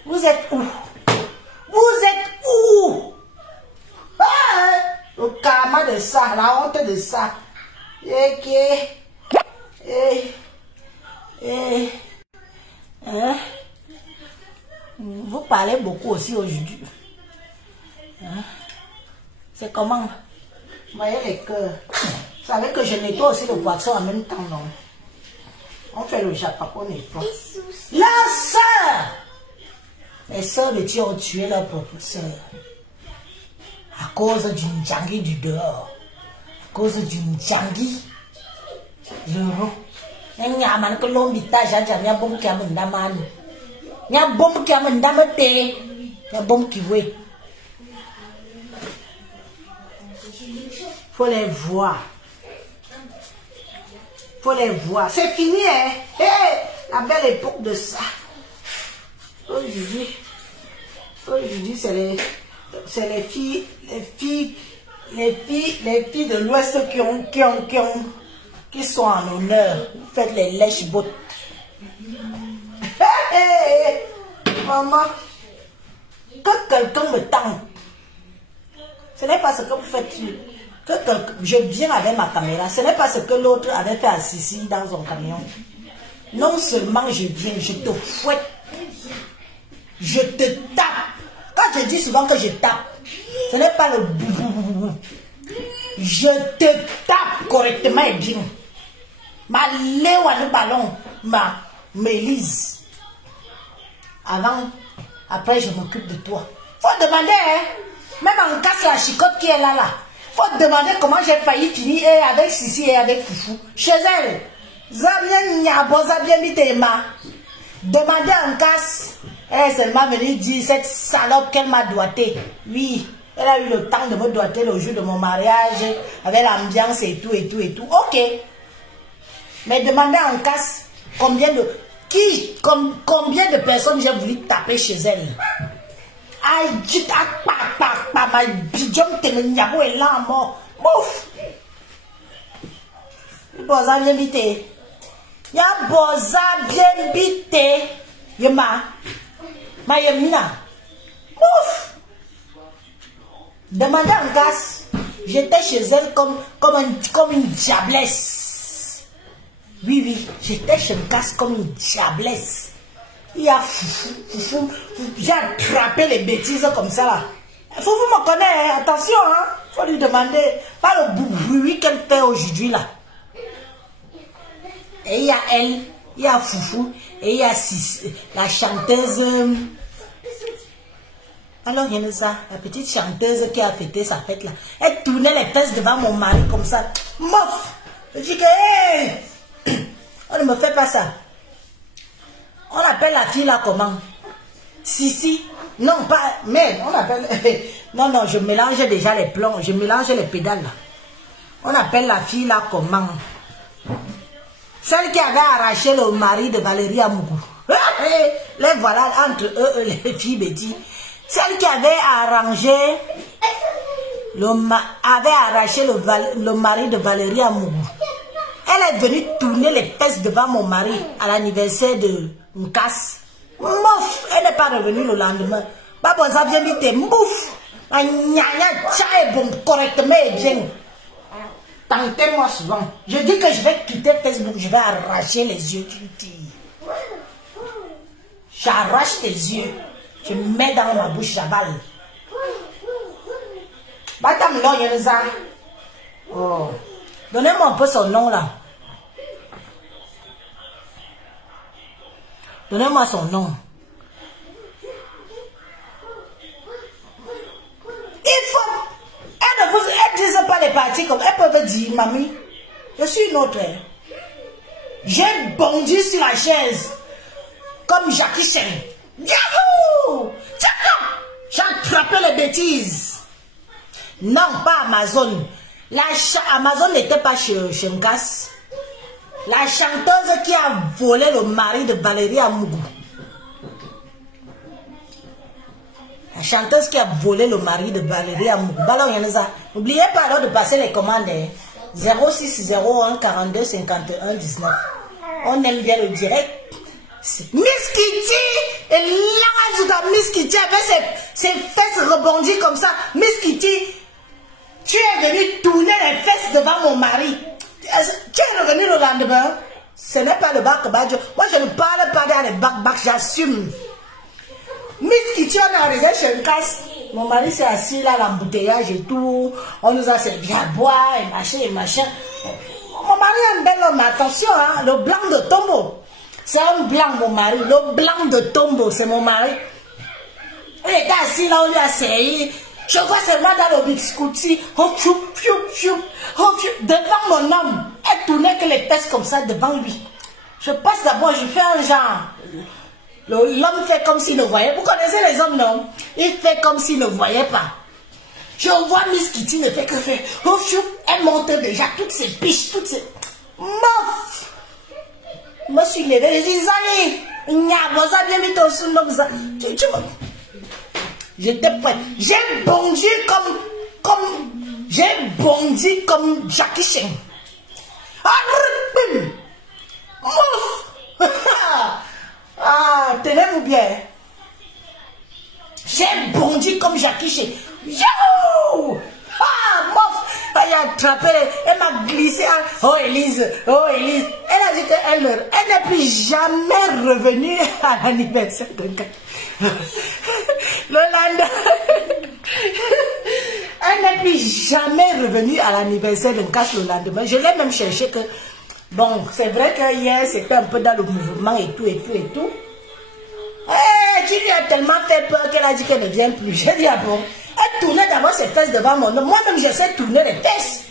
Vous êtes où? Vous êtes où? Le karma de ça, la honte de ça. Vous parlez beaucoup aussi aujourd'hui. C'est comment? Vous voyez les cœurs. Vous savez que je nettoie aussi le poisson en même temps, non? On fait le japon, on nettoie. La sœur! Les sœurs de Dieu ont tué leur propre sœur. À cause d'une djangui du dehors. À cause d'une djangui. L'euro. Il y a un peu de l'hommita, il y a un bon qui a un daman. Il y a un bon qui a un daman. Il y a un bon qui veut. Faut les voir. Faut les voir. C'est fini, hein? Hey, la belle époque de ça. Aujourd'hui, c'est les filles de l'Ouest qui sont en honneur. Vous faites les lèche-bottes. Hey, maman, que quelqu'un me tente. Ce n'est pas ce que vous faites. Je viens avec ma caméra. Ce n'est pas ce que l'autre avait fait à Sissi dans son camion. Non seulement je viens, je te fouette. Je te tape. Quand je dis souvent que je tape, ce n'est pas le boubou. Je te tape correctement et bien. Ma léo le ballon, ma Mélise. Après je m'occupe de toi. Faut demander, hein. Même en casse la chicotte qui est là. Faut demander comment j'ai failli finir avec Sissi et avec Foufou. Chez elle. Demandez en casse. Elle est seulement venue dire cette salope qu'elle m'a doigté. Oui, elle a eu le temps de me doigter le jour de mon mariage, avec l'ambiance et tout. Ok. Mais demandez en casse combien de personnes j'ai voulu taper chez elle. Aïe, ma bidjon te me nyabo est là mort. Mouf. Boza bien bité. Ya boza bien bité. Yema. Ma yemina. Mouf. Demandez en casse. J'étais chez elle comme une diablesse. Oui, oui, j'étais chez Nkas comme une diablesse. Il y a Foufou, j'ai attrapé les bêtises comme ça là. Foufou me connaît, hein? Attention, hein? Faut lui demander, pas le bruit qu'elle fait aujourd'hui là. Et il y a elle, il y a Foufou, et il y a la chanteuse. Alors, il y a ça, la petite chanteuse qui a fêté sa fête là. Elle tournait les fesses devant mon mari comme ça. Mof! Je dis que, hey! On ne me fait pas ça. On appelle la fille là comment? Sissi. Non, pas, mais on appelle. Non, non, je mélange déjà les plombs, je mélange les pédales là. On appelle la fille là comment? Celle qui avait arraché le mari de Valérie Amougou. Les voilà entre eux, les filles Betty. Celle qui avait arrangé, avait arraché le mari de Valérie Amougou. Elle est venue tourner les fesses devant mon mari à l'anniversaire de Nkas. Mouf, elle n'est pas revenue le lendemain. Papa, ça vient vite, mouf. Tcha bon, correctement et bien. Tentez-moi souvent. Je dis que je vais quitter Facebook, je vais arracher les yeux. J'arrache tes yeux. Je mets dans ma bouche, j'avale. Batam lo yenza. Oh. Donnez-moi un peu son nom là. Donnez-moi son nom. Il faut. Elle ne dit pas les parties comme elle peut dire, mamie. Je suis une autre. J'ai bondi sur la chaise. Comme Jackie Chan. Yahoo! J'ai attrapé les bêtises. Non, pas Amazon. Amazon n'était pas chez Nkas. La chanteuse qui a volé le mari de Valérie Amougou. La chanteuse qui a volé le mari de Valérie Amougou. N'oubliez pas alors de passer les commandes. 0601 42 51 19. On aime bien le direct. Miss Kitty, et là, Miss Kitty avec ses fesses rebondies comme ça. Miss Kitty, tu es venue tourner les fesses devant mon mari. Tu es revenu le lendemain. Ce n'est pas le bac badjo. Moi, je ne parle pas dans les bac, j'assume. Miss Kitty, on est arrivé chez Nkas. Mon mari s'est assis là, l'embouteillage et tout. On nous a servi à boire et machin et machin. Mon mari est un bel homme, attention, hein, le blanc de tombeau. C'est un blanc, mon mari. Le blanc de tombeau, c'est mon mari. Il était assis là, on lui a servi. Je vois seulement dans le big scooty. Devant mon homme. Elle tournait que les fesses comme ça devant lui. Je passe d'abord, je fais un genre. L'homme fait comme s'il ne voyait. Vous connaissez les hommes, non? Il fait comme s'il ne voyait pas. Je vois Miss Kitty ne fait que faire. Elle monte déjà toutes ses piches, toutes ses. Mof! Je me suis levé, je dis, Zali, j'étais prête. J'ai bondi comme Jackie Chan. Ah, tenez-vous bien. J'ai bondi comme Jackie Chan. Yo! Ah, mof! Elle a attrapé, elle m'a glissé. Oh Elise. Elle a dit qu'elle n'est plus jamais revenue à l'anniversaire de Nkas. Le lendemain, elle n'est plus jamais revenue à l'anniversaire de Nkas le lendemain. Je l'ai même cherché que, bon, c'est vrai que hier c'était un peu dans le mouvement et tout. Tu lui as tellement fait peur qu'elle a dit qu'elle ne vient plus. J'ai dit, ah bon? Elle tournait d'abord ses fesses devant mon homme. Moi-même, je sais tourner les fesses.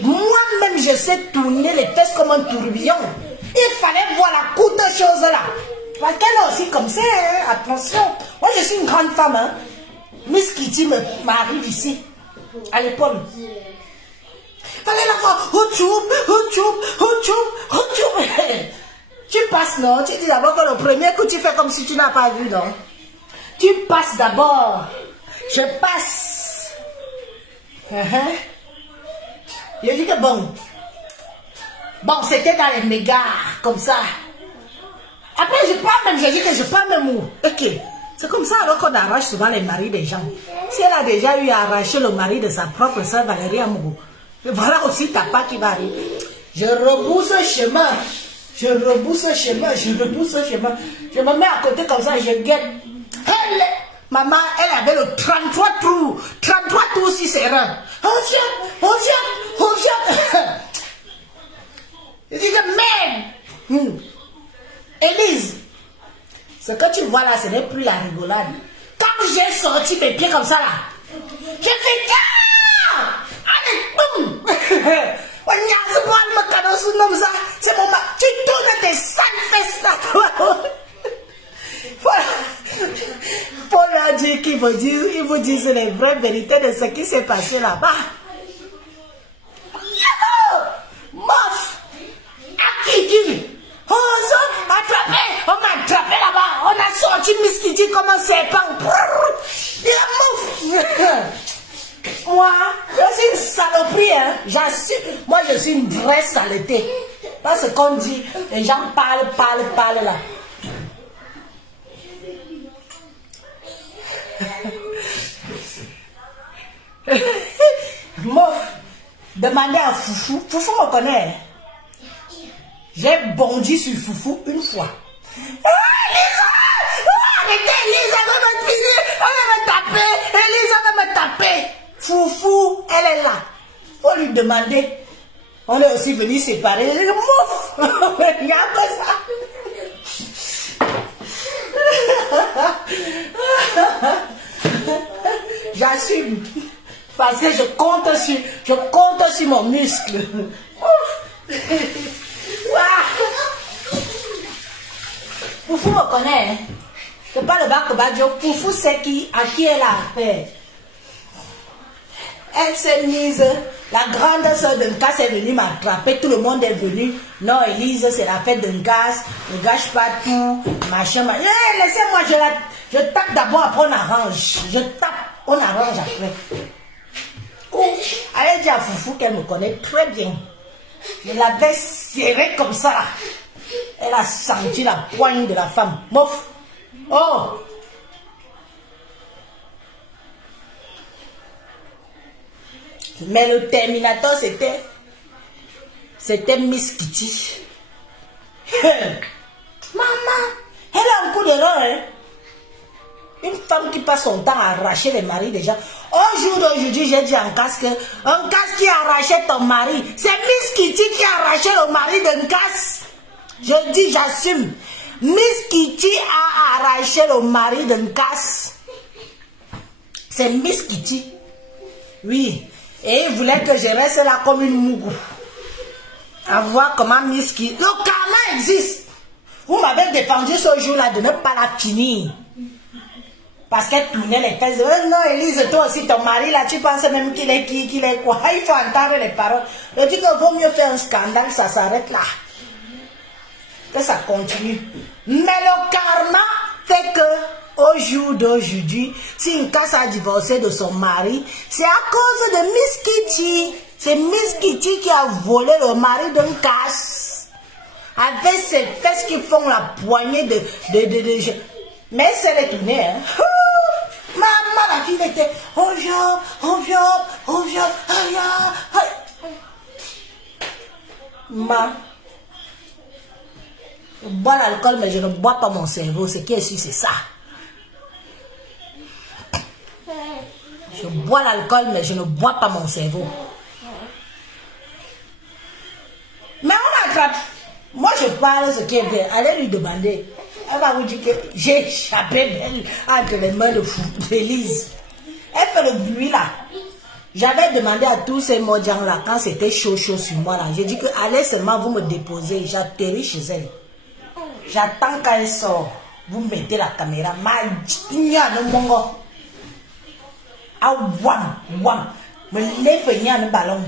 Moi-même, je sais tourner les fesses comme un tourbillon. Il fallait voir la courte chose là. Parce qu'elle est aussi comme ça, hein? Attention. Moi, je suis une grande femme. Hein? Miss Kitty m'arrive ici, à l'épaule. Fallait la voir. Tu passes, non? Tu dis d'abord que le premier coup, tu fais comme si tu n'as pas vu, non? Tu passes d'abord. Je passe. Je dis que bon. Bon, c'était dans les mégares, comme ça. Après, je dis que je parle même où. Ok. C'est comme ça alors qu'on arrache souvent les maris des gens. Si elle a déjà eu à arracher le mari de sa propre soeur Valérie Amougou, voilà aussi ta part qui va arriver. Je rebousse chemin. Je rebousse chemin. Je rebousse chemin. Je me mets à côté comme ça, je guette. Maman, elle avait le 33 trous. 33 trous si c'est rare. On vient. Je dis que merde. Élise, ce que tu vois là, ce n'est plus la rigolade. Quand j'ai sorti mes pieds comme ça là, j'ai fait allez, boum. C'est mon tu tournes tes sales fesses là. Voilà. Pour leur dire qu'ils vous disent les vraies vérités de ce qui s'est passé là-bas. Mof, à qui dit? Oh, ça, attrapé, on m'a attrapé là-bas, on a sorti Miskiti comme un serpent. Moi, je suis une saloperie, hein. J'assume. Moi, je suis une vraie saleté. Parce qu'on dit, les gens parlent là. Mof, demandez à Foufou. Foufou me connaît. J'ai bondi sur Foufou une fois. Lisa! Arrêtez, Lisa va me finir. Elle va me taper. Lisa va me taper. Foufou, elle est là. Faut lui demander. On est aussi venu séparer. Mouf! Regarde ça. J'assume. Parce que je compte sur mon muscle. Foufou me connaît. Hein? C'est pas le bac Badio. Foufou sait à qui elle a affaire. Elle s'est mise, la grande soeur de Nkas est venue m'attraper, tout le monde est venu. Non, Élise, c'est la fête de Nkas, ne gâche pas tout, machin. Laissez-moi, je tape d'abord, après on arrange. Je tape, on arrange après. Elle dit à Foufou qu'elle me connaît très bien. Je l'avais serrée comme ça. Elle a senti la poigne de la femme. Mof. Oh! Mais le terminateur, c'était Miss Kitty. Maman, elle a un coup d'erreur. Hein? Une femme qui passe son temps à arracher les maris des gens. Au jour d'aujourd'hui, j'ai dit en casque, un casque qui a arraché ton mari. C'est Miss Kitty qui a arraché le mari d'un casque. Je dis, j'assume. Miss Kitty a arraché le mari d'un casque. C'est Miss Kitty. Oui. Et il voulait que je reste là comme une mougou. À voir comment Miss Kitty... Le karma existe. Vous m'avez défendu ce jour-là de ne pas la finir. Parce qu'elle tournait les fesses. Non, Élise, toi aussi, ton mari, là, tu penses même qu'il est qui, qu'il est quoi? Il faut entendre les paroles. Je dis qu'il vaut mieux faire un scandale, ça s'arrête là. Que ça continue. Mais le karma fait que, au jour d'aujourd'hui, si Nkas a divorcé de son mari, c'est à cause de Miss Kitty. C'est Miss Kitty qui a volé le mari de Nkas. Avec ses fesses qui font la poignée de mais c'est retourné, hein. Maman, la fille était, on vient, Ma, je bois l'alcool, mais je ne bois pas mon cerveau. Ce qui est sûr, c'est ça. Je bois l'alcool, mais je ne bois pas mon cerveau. Mais on m'attrape. Moi, je parle ce qui est vrai. Allez lui demander. Elle va vous dire que j'ai échappé entre les mains d'Élise. Elle fait le bruit là. J'avais demandé à tous ces mojians là, quand c'était chaud sur moi là, j'ai dit que allez seulement vous me déposer, j'atterris chez elle. J'attends qu'elle sort. Vous mettez la caméra. Ah, wam. Me lève un ballon.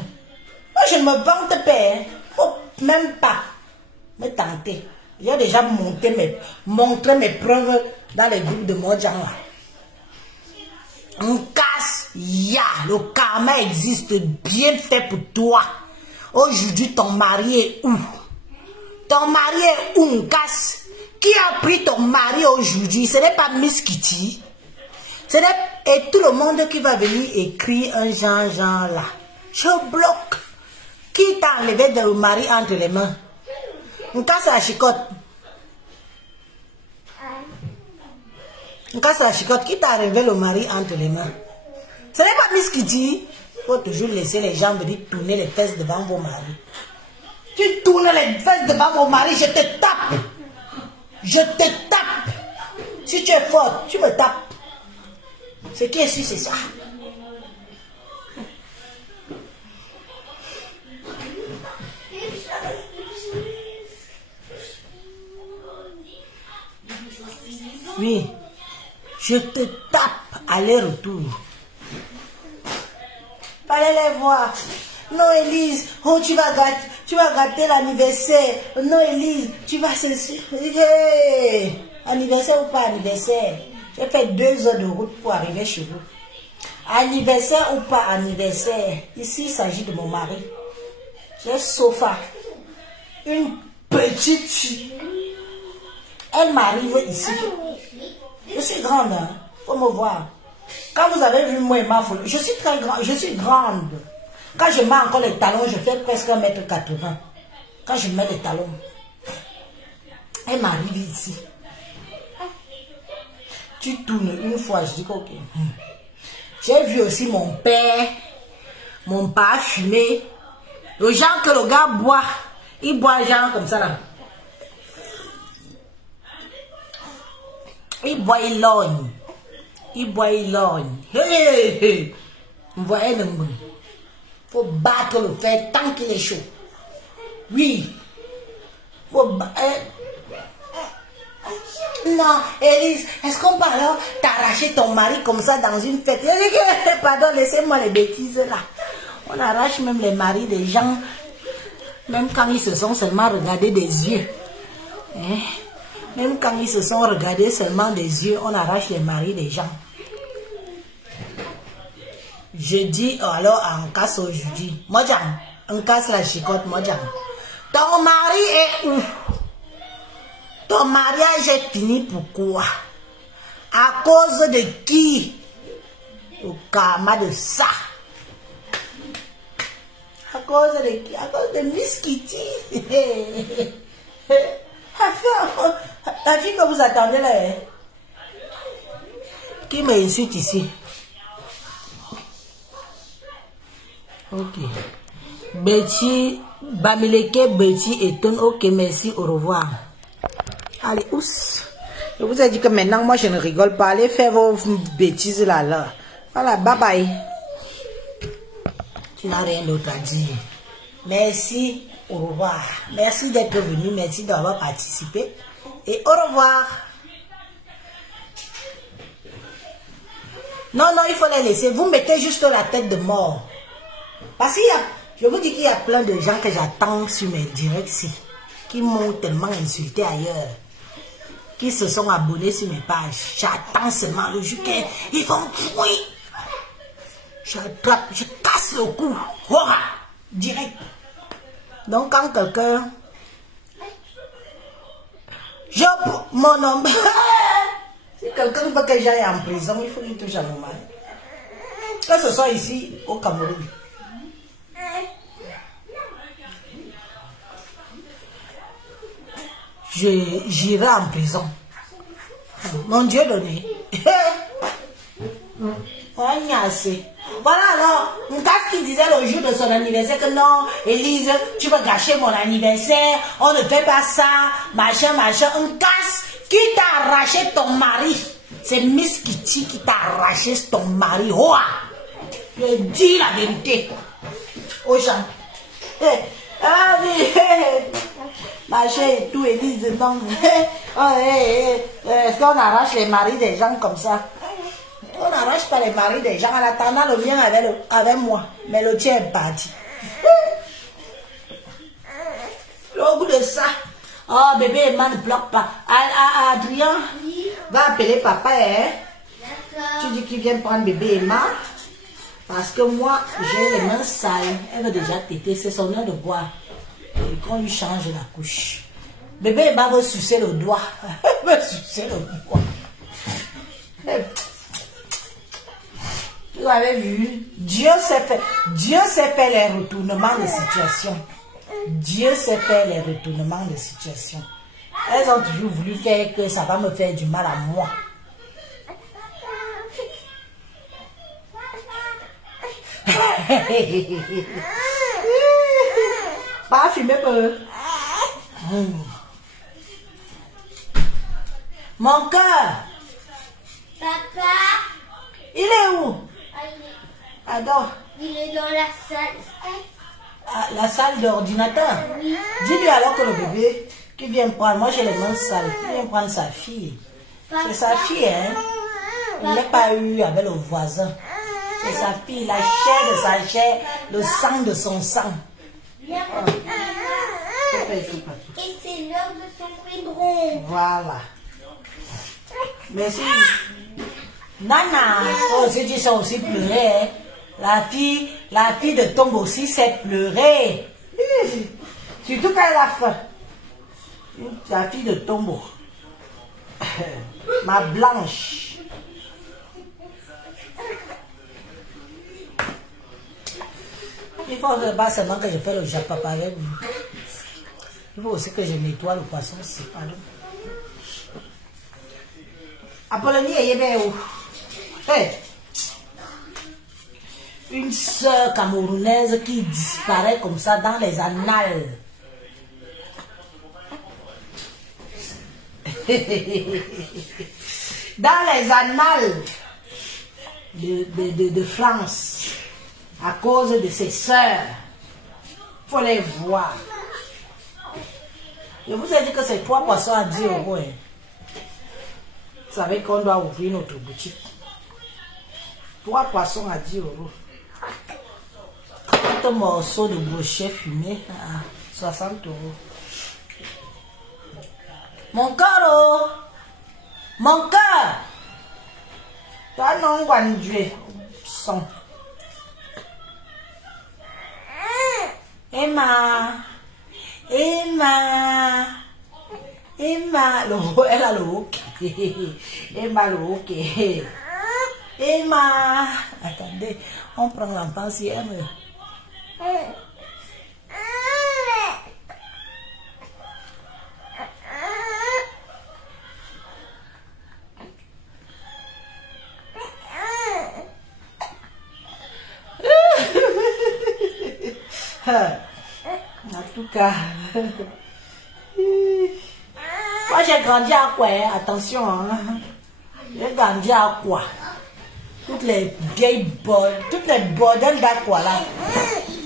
Moi, je ne me vante pas. Faut même pas me tenter. J'ai déjà montré mes preuves dans les groupes de Mojang là. On casse, le karma existe, bien fait pour toi. Aujourd'hui, ton mari est où? Ton mari est où, on casse? Qui a pris ton mari aujourd'hui? Ce n'est pas Miss Kitty. Et tout le monde qui va venir écrire un genre là. Je bloque. Qui t'a enlevé ton mari entre les mains? On casse la chicotte. On casse la chicotte. Qui t'a enlevé le mari entre les mains? Ce n'est pas Miss Kitty. Il faut toujours laisser les gens venir tourner les fesses devant vos maris. Tu tournes les fesses devant mon mari, je te tape. Je te tape. Si tu es forte, tu me tapes. Ce qui est sûr, c'est ça. Oui, je te tape aller-retour. Fallait les voir. Non, Élise, oh, tu vas gâter l'anniversaire. Non, Élise, tu vas ceci. Hey, anniversaire ou pas anniversaire? J'ai fait 2 heures de route pour arriver chez vous. Anniversaire ou pas anniversaire? Ici, il s'agit de mon mari. J'ai sofa. Une petite fille. Elle m'arrive ici. Je suis grande, hein? Faut me voir. Quand vous avez vu moi et ma folie, je suis très grande, je suis grande. Quand je mets encore les talons, je fais presque 1,80 m. Quand je mets les talons, elle m'arrive ici. Tu tournes une fois, je dis ok. J'ai vu aussi mon père fumé. Le genre que le gars boit, il boit genre comme ça là. Il boit, il logne. Il boit, il logne. Hey, hey. Vous voyez le monde. Faut battre le fer tant qu'il est chaud. Oui. Faut non, Élise, est-ce qu'on peut alors t'arracher ton mari comme ça dans une fête? Pardon, laissez-moi les bêtises là. On arrache même les maris des gens, même quand ils se sont seulement regardés des yeux. Hein? Même quand ils se sont regardés seulement des yeux, on arrache les maris des gens. Je dis alors on casse aujourd'hui. Moi on casse la chicotte, moi ton mari est où? Ton mariage est fini pourquoi? À cause de qui? Au karma de ça. À cause de qui? À cause de Miss Kitty. La fille que vous attendez là. Qui m'insulte ici? Ok. Betty, Bamileke, Betty et Ton. Ok, merci, au revoir. Allez, oups. Je vous ai dit que maintenant, moi, je ne rigole pas. Allez faire vos bêtises là. Voilà, bye bye. Tu n'as rien d'autre à dire. Merci, au revoir. Merci d'être venu. Merci d'avoir participé. Et au revoir. Non, il faut les laisser. Vous mettez juste la tête de mort. Parce qu'il y a, je vous dis qu'il y a plein de gens que j'attends sur mes directs qui m'ont tellement insulté ailleurs, qui se sont abonnés sur mes pages. J'attends seulement le jour qu'ils vont fouiller. J'attrape, je casse le cou. Voilà, direct. Donc quand quelqu'un... Mon homme... Si quelqu'un veut que j'aille en prison, il faut qu'il touche à mon mari. Que ce soit ici, au Cameroun. J'irai en prison. Mon Dieu donné. Voilà alors, qu'est-ce qu'il disait le jour de son anniversaire que non, Élise, tu veux gâcher mon anniversaire, on ne fait pas ça, machin. On casse. Qui t'a arraché ton mari? C'est Miss Kitty qui t'a arraché ton mari. Oh, je dis la vérité aux gens. Machin et tout, Élise, non. Est-ce qu'on arrache les maris des gens comme ça? On n'arrache pas les maris des gens en attendant le mien avec moi. Mais le tien est parti. Au bout de ça, oh bébé Emma ne bloque pas. Adrien, va appeler papa. Hein? Tu dis qu'il vient prendre bébé Emma. Parce que moi, j'ai les mains sales. Elle veut déjà téter. C'est son heure de boire. Et qu'on lui change la couche. Bébé va me sucer le doigt. Me sucer le doigt. Vous avez vu, Dieu sait faire les retournements de situation. Dieu sait faire les retournements de situation. Elles ont toujours voulu faire que ça va me faire du mal à moi. Pas fumer peu. Mon cœur. Papa. Il est où? Adore. Il est dans la salle. La salle d'ordinateur. Oui. Dis-lui alors que le bébé qui vient prendre, moi j'ai les mains sales, qui vient prendre sa fille. C'est sa fille, hein. Il n'a pas eu avec le voisin. C'est sa fille, la chair de sa chair, le sang de son sang. Et c'est l'heure de son biberon. Voilà. Merci. Nana, oh, j'ai dit ça aussi pleurer. Hein. La fille de Tombe aussi sait pleurer. Surtout quand elle a faim. La fille de Tombe. Ma blanche. Il faut pas seulement que je fais le japapa avec vous. Il faut aussi que je nettoie le poisson. C'est pas long. Apollonie est bien où? Hey. Une sœur camerounaise qui disparaît comme ça dans les annales. Dans les annales de France, à cause de ses sœurs. Il faut les voir. Je vous ai dit que c'est 3 poissons à 10 €. Hein. Vous savez qu'on doit ouvrir notre boutique. 3 poissons à 10 €. 30 morceaux de brochet fumé à 60 €. Mon cœur, oh! Mon cœur! Toi non, Guandué. Son. Emma! Emma! Emma! Elle a le hook. Emma le hook. Emma! Attendez, on prend l'enfant si elle me... En tout cas, moi j'ai grandi à quoi? Attention, hein? J'ai grandi à quoi? Toutes les vieilles toutes les bordels d'Aqua là,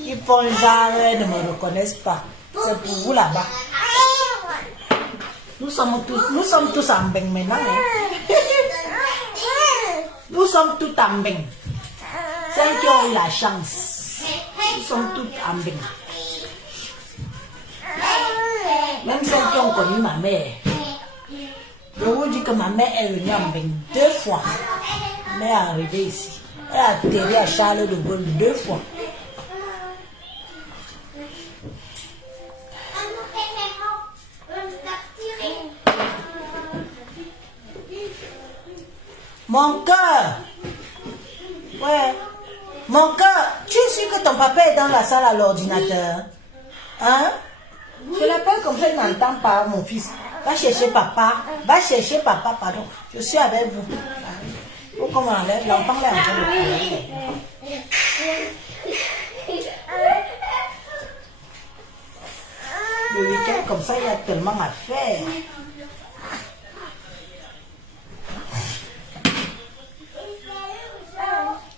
ils font genre ne me reconnaissent pas. C'est pour vous là-bas. Nous sommes tous en bain maintenant. Hein? Nous sommes tous en bain. Celles qui ont eu la chance. Nous sommes toutes en bain. Même celles qui ont connu ma mère. Je vous dis que ma mère est venue en bain 2 fois. Ma mère est arrivée ici. Elle a atterri à Charles de Gaulle 2 fois. Mon cœur. Ouais. Mon cœur. Tu es sûr que ton papa est dans la salle à l'ordinateur? Hein? Je l'appelle comme ça, il n'entend pas, mon fils. Va chercher papa. Va chercher papa, pardon. Je suis avec vous. Oh, comment l'enfant est en train de pleurer. Le week-end, comme ça, il y a tellement à faire.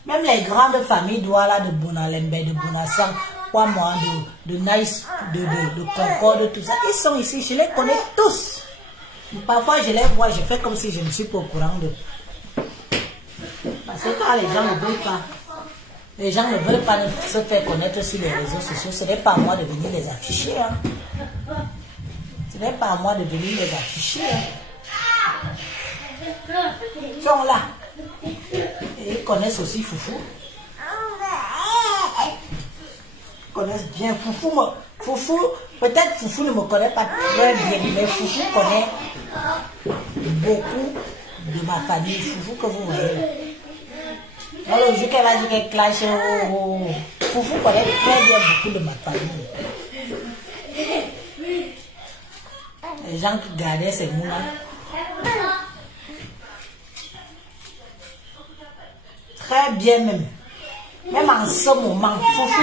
Même les grandes familles d'Ouala, de Bonalembe, de Bonassan, moi, de Nice, de Concorde, tout ça, ils sont ici, je les connais tous. Parfois, je les vois, je fais comme si je ne suis pas au courant d'eux. Parce que quand les gens ne veulent pas, se faire connaître sur les réseaux sociaux, ce n'est pas à moi de venir les afficher. Hein. Ce n'est pas à moi de venir les afficher. Hein. Ils sont là. Et ils connaissent aussi Foufou. connaissent bien. Foufou, peut-être Foufou ne me connaît pas très bien, mais Foufou connaît beaucoup de ma famille. Foufou que vous voyez. Alors, le jour qu'elle va dire qu'elle clash, Foufou connaît très bien beaucoup de ma famille. Les gens qui gardaient ces mots-là. Très bien même. Même en ce moment, Foufou,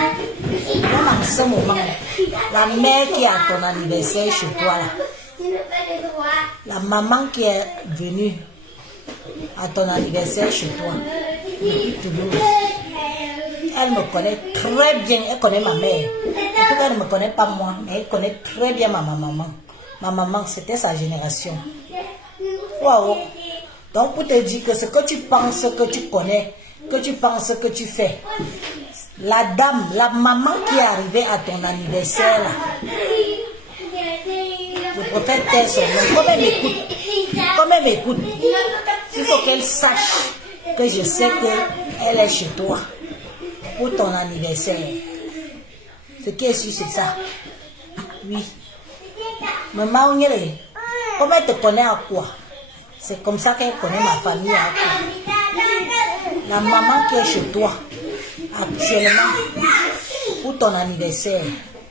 même en ce moment, la mère qui est à ton anniversaire chez toi, là, la maman qui est venue à ton anniversaire chez toi, depuis Toulouse, elle me connaît très bien, elle connaît ma mère. En tout cas, elle ne me connaît pas moi, mais elle connaît très bien ma maman. Ma maman, c'était sa génération. Waouh! Donc, pour te dire que ce que tu penses, que tu connais, que tu penses, que tu fais, la dame, la maman qui est arrivée à ton anniversaire, là, je préfère taire son nom. Comme elle m'écoute, il faut qu'elle sache que je sais qu'elle est chez toi pour ton anniversaire. Ce qui est sûr, c'est ça. Oui. Maman, comment elle te connaît à quoi? C'est comme ça qu'elle connaît ma famille à quoi? La maman qui est chez toi, actuellement, pour ton anniversaire.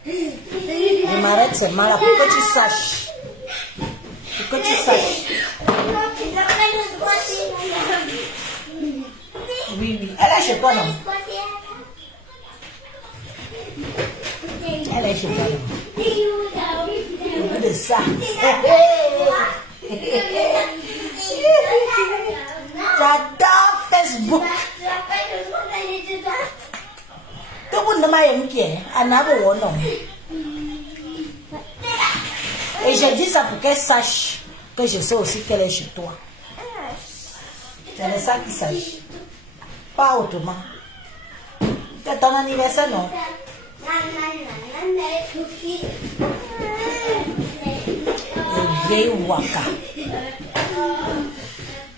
Je m'arrête seulement là pour que tu saches. Pour que tu saches. Oui, oui. Elle est chez toi, non? Elle est chez toi, non? Au bout de ça. J'adore Facebook. Tout le monde m'a aimé. Et j'ai dit ça pour qu'elle sache que je sais aussi qu'elle est chez toi. C'est de ça qu'il s'agit. Pas autrement. C'est ton anniversaire, non? Les vieilles waka.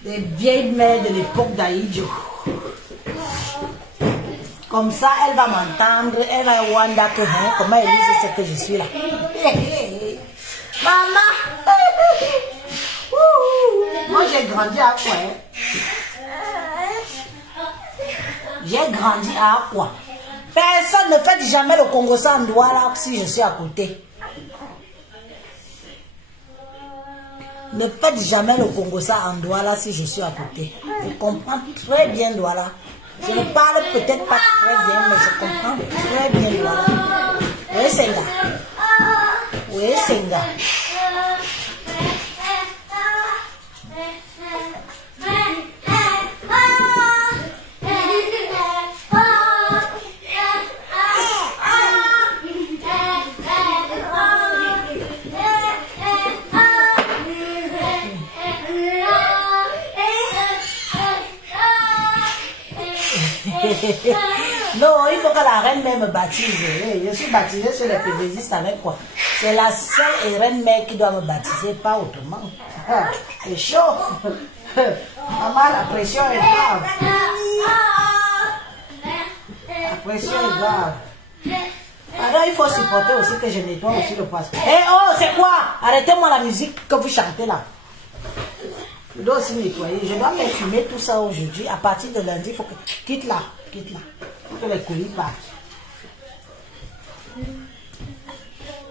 Les vieilles mères de l'époque d'Aïdjo. Comme ça, elle va m'entendre, elle va wonder que, hein, comment Elise sait que je suis là. Maman! Moi, j'ai grandi à quoi? J'ai grandi à quoi? Personne ne fait jamais le Congo sans doigt là si je suis à côté. Ne faites jamais le Congo ça en Douala si je suis à côté. Je comprends très bien Douala. Je ne parle peut-être pas très bien, mais je comprends très bien Douala. Oui, Senga. Oui, Senga. Non, il faut que la reine-mère me baptise. Je suis baptisée sur les PVGistes avec quoi? C'est la seule et reine-mère qui doit me baptiser, pas autrement. C'est chaud. Maman, la pression est grave. La pression est grave. Alors, il faut supporter aussi que je nettoie aussi le poisson. Eh oh, c'est quoi? Arrêtez-moi la musique que vous chantez là. Je dois aussi nettoyer. Je dois faire fumer tout ça aujourd'hui. À partir de lundi, il faut que... Quitte là. Quitte là. Il faut que les colis partent.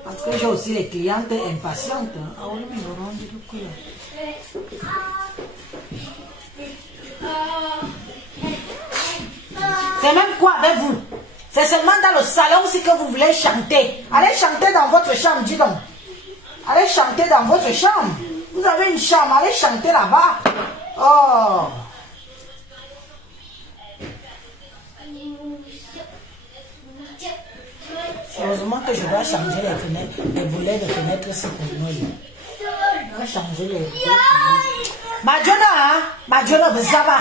Parce que j'ai aussi les clientes impatientes. C'est même quoi avec vous? C'est seulement dans le salon aussi que vous voulez chanter. Allez chanter dans votre chambre, dis donc. Allez chanter dans votre chambre. Vous avez une chambre, allez chanter là-bas. Oh. Heureusement que je dois changer les fenêtres, les volets de fenêtres, c'est pour moi. Je dois changer les fenêtres. Madjona, hein? Madjona, ça va.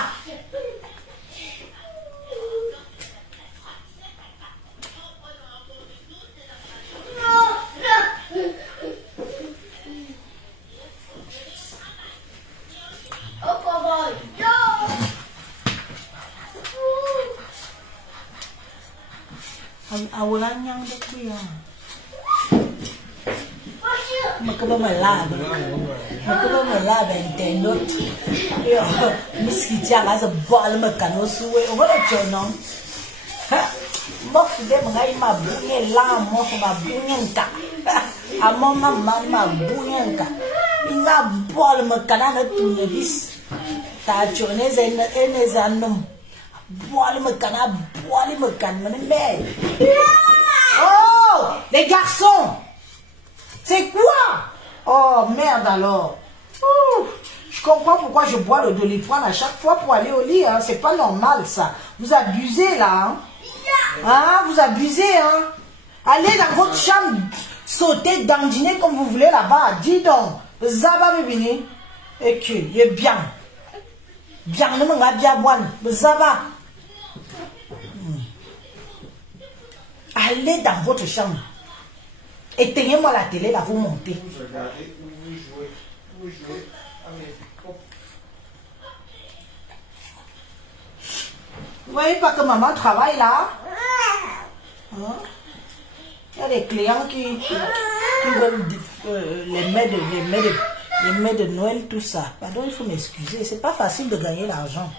Awala nyang de kuya. Makaba malaba. Makaba malaba entendo. Yo, miskiti ala za ball makano suwe. Wala chono. Mo de ngai mabunye la mo mabunye nka. Amo mama mabunye nka. Inga ball makana na tunevis. Ta chone zeneza nom. Bois me Oh, les garçons, c'est quoi? Oh merde alors. Je comprends pourquoi je bois le Doliprane à chaque fois pour aller au lit. Hein. C'est pas normal ça. Vous abusez là. Hein? Vous abusez. Hein? Allez dans votre chambre, sauter, dandiner comme vous voulez là-bas. Dis donc, Zaba bébé, et que il est bien. Bien, ne m'en bien boire. Zaba. Allez dans votre chambre. Éteignez-moi la télé, là, vous montez. Vous voyez pas que maman travaille là? Hein? Il y a des clients qui veulent les mets de Noël, tout ça. Pardon, il faut m'excuser. C'est pas facile de gagner l'argent.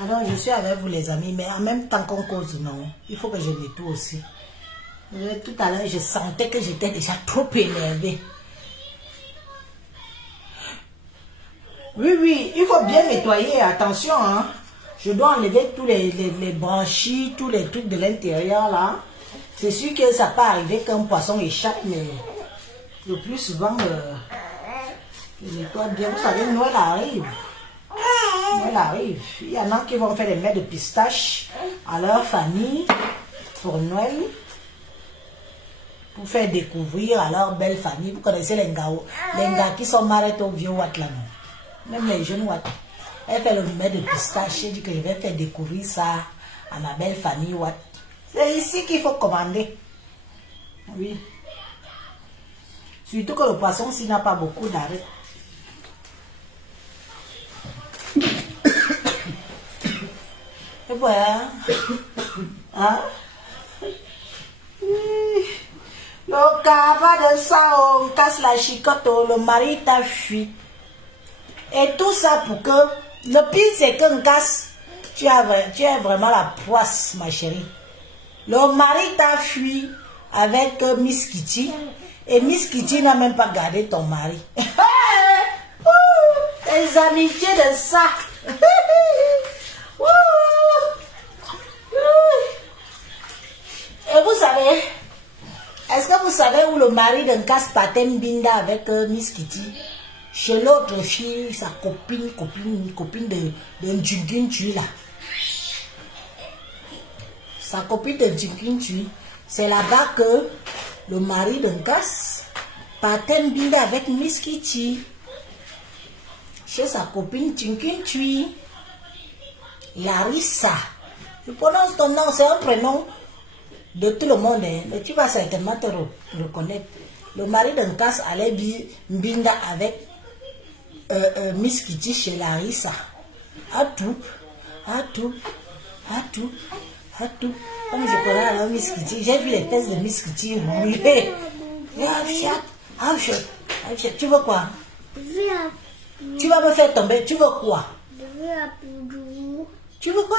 Alors je suis avec vous les amis, mais en même temps qu'on cause, non, il faut que je nettoie aussi. Tout à l'heure je sentais que j'étais déjà trop énervée. Oui, il faut bien nettoyer, attention, hein. Je dois enlever tous les branchies, tous les trucs de l'intérieur là. C'est sûr que ça peut arriver qu'un poisson échappe, mais le plus souvent, je nettoie bien. Vous savez, Noël arrive. Noël arrive. Il y en a qui vont faire des mets de pistache à leur famille pour Noël. Pour faire découvrir à leur belle famille. Vous connaissez les gars qui sont mariés au vieux Watt là. Même les jeunes Watt. Elle fait le mets de pistache. Elle dit que je vais faire découvrir ça à ma belle famille Watt. C'est ici qu'il faut commander. Oui. Surtout que le poisson s'il n'a pas beaucoup d'arrêt. Et voilà. Hein? Le cabas de ça, on casse la chicotte, le mari t'a fui. Et tout ça pour que... Le pire c'est qu'un casse, tu as vraiment la poisse, ma chérie. Le mari t'a fui avec Miss Kitty. Et Miss Kitty n'a même pas gardé ton mari. Les amitiés de ça. Et vous savez, est-ce que vous savez où le mari d'un casse patem binda avec Miss Kitty? Chez l'autre fille, sa copine de Djinkintu là. Sa copine de Djinkintu, c'est là-bas que le mari d'un casse patem binda avec Miss Kitty. Chez sa copine Djinkintu. Larissa. Je prononce ton nom, c'est un prénom de tout le monde, hein. Mais tu vas certainement te reconnaître. Le mari d'un casse allait binda avec Miss Kitty chez Larissa. À tout. Comme je connais la Miss Kitty, j'ai vu les fesses de Miss Kitty rouler. Tu veux quoi? Tu vas me faire tomber. Tu veux quoi? Tu veux quoi?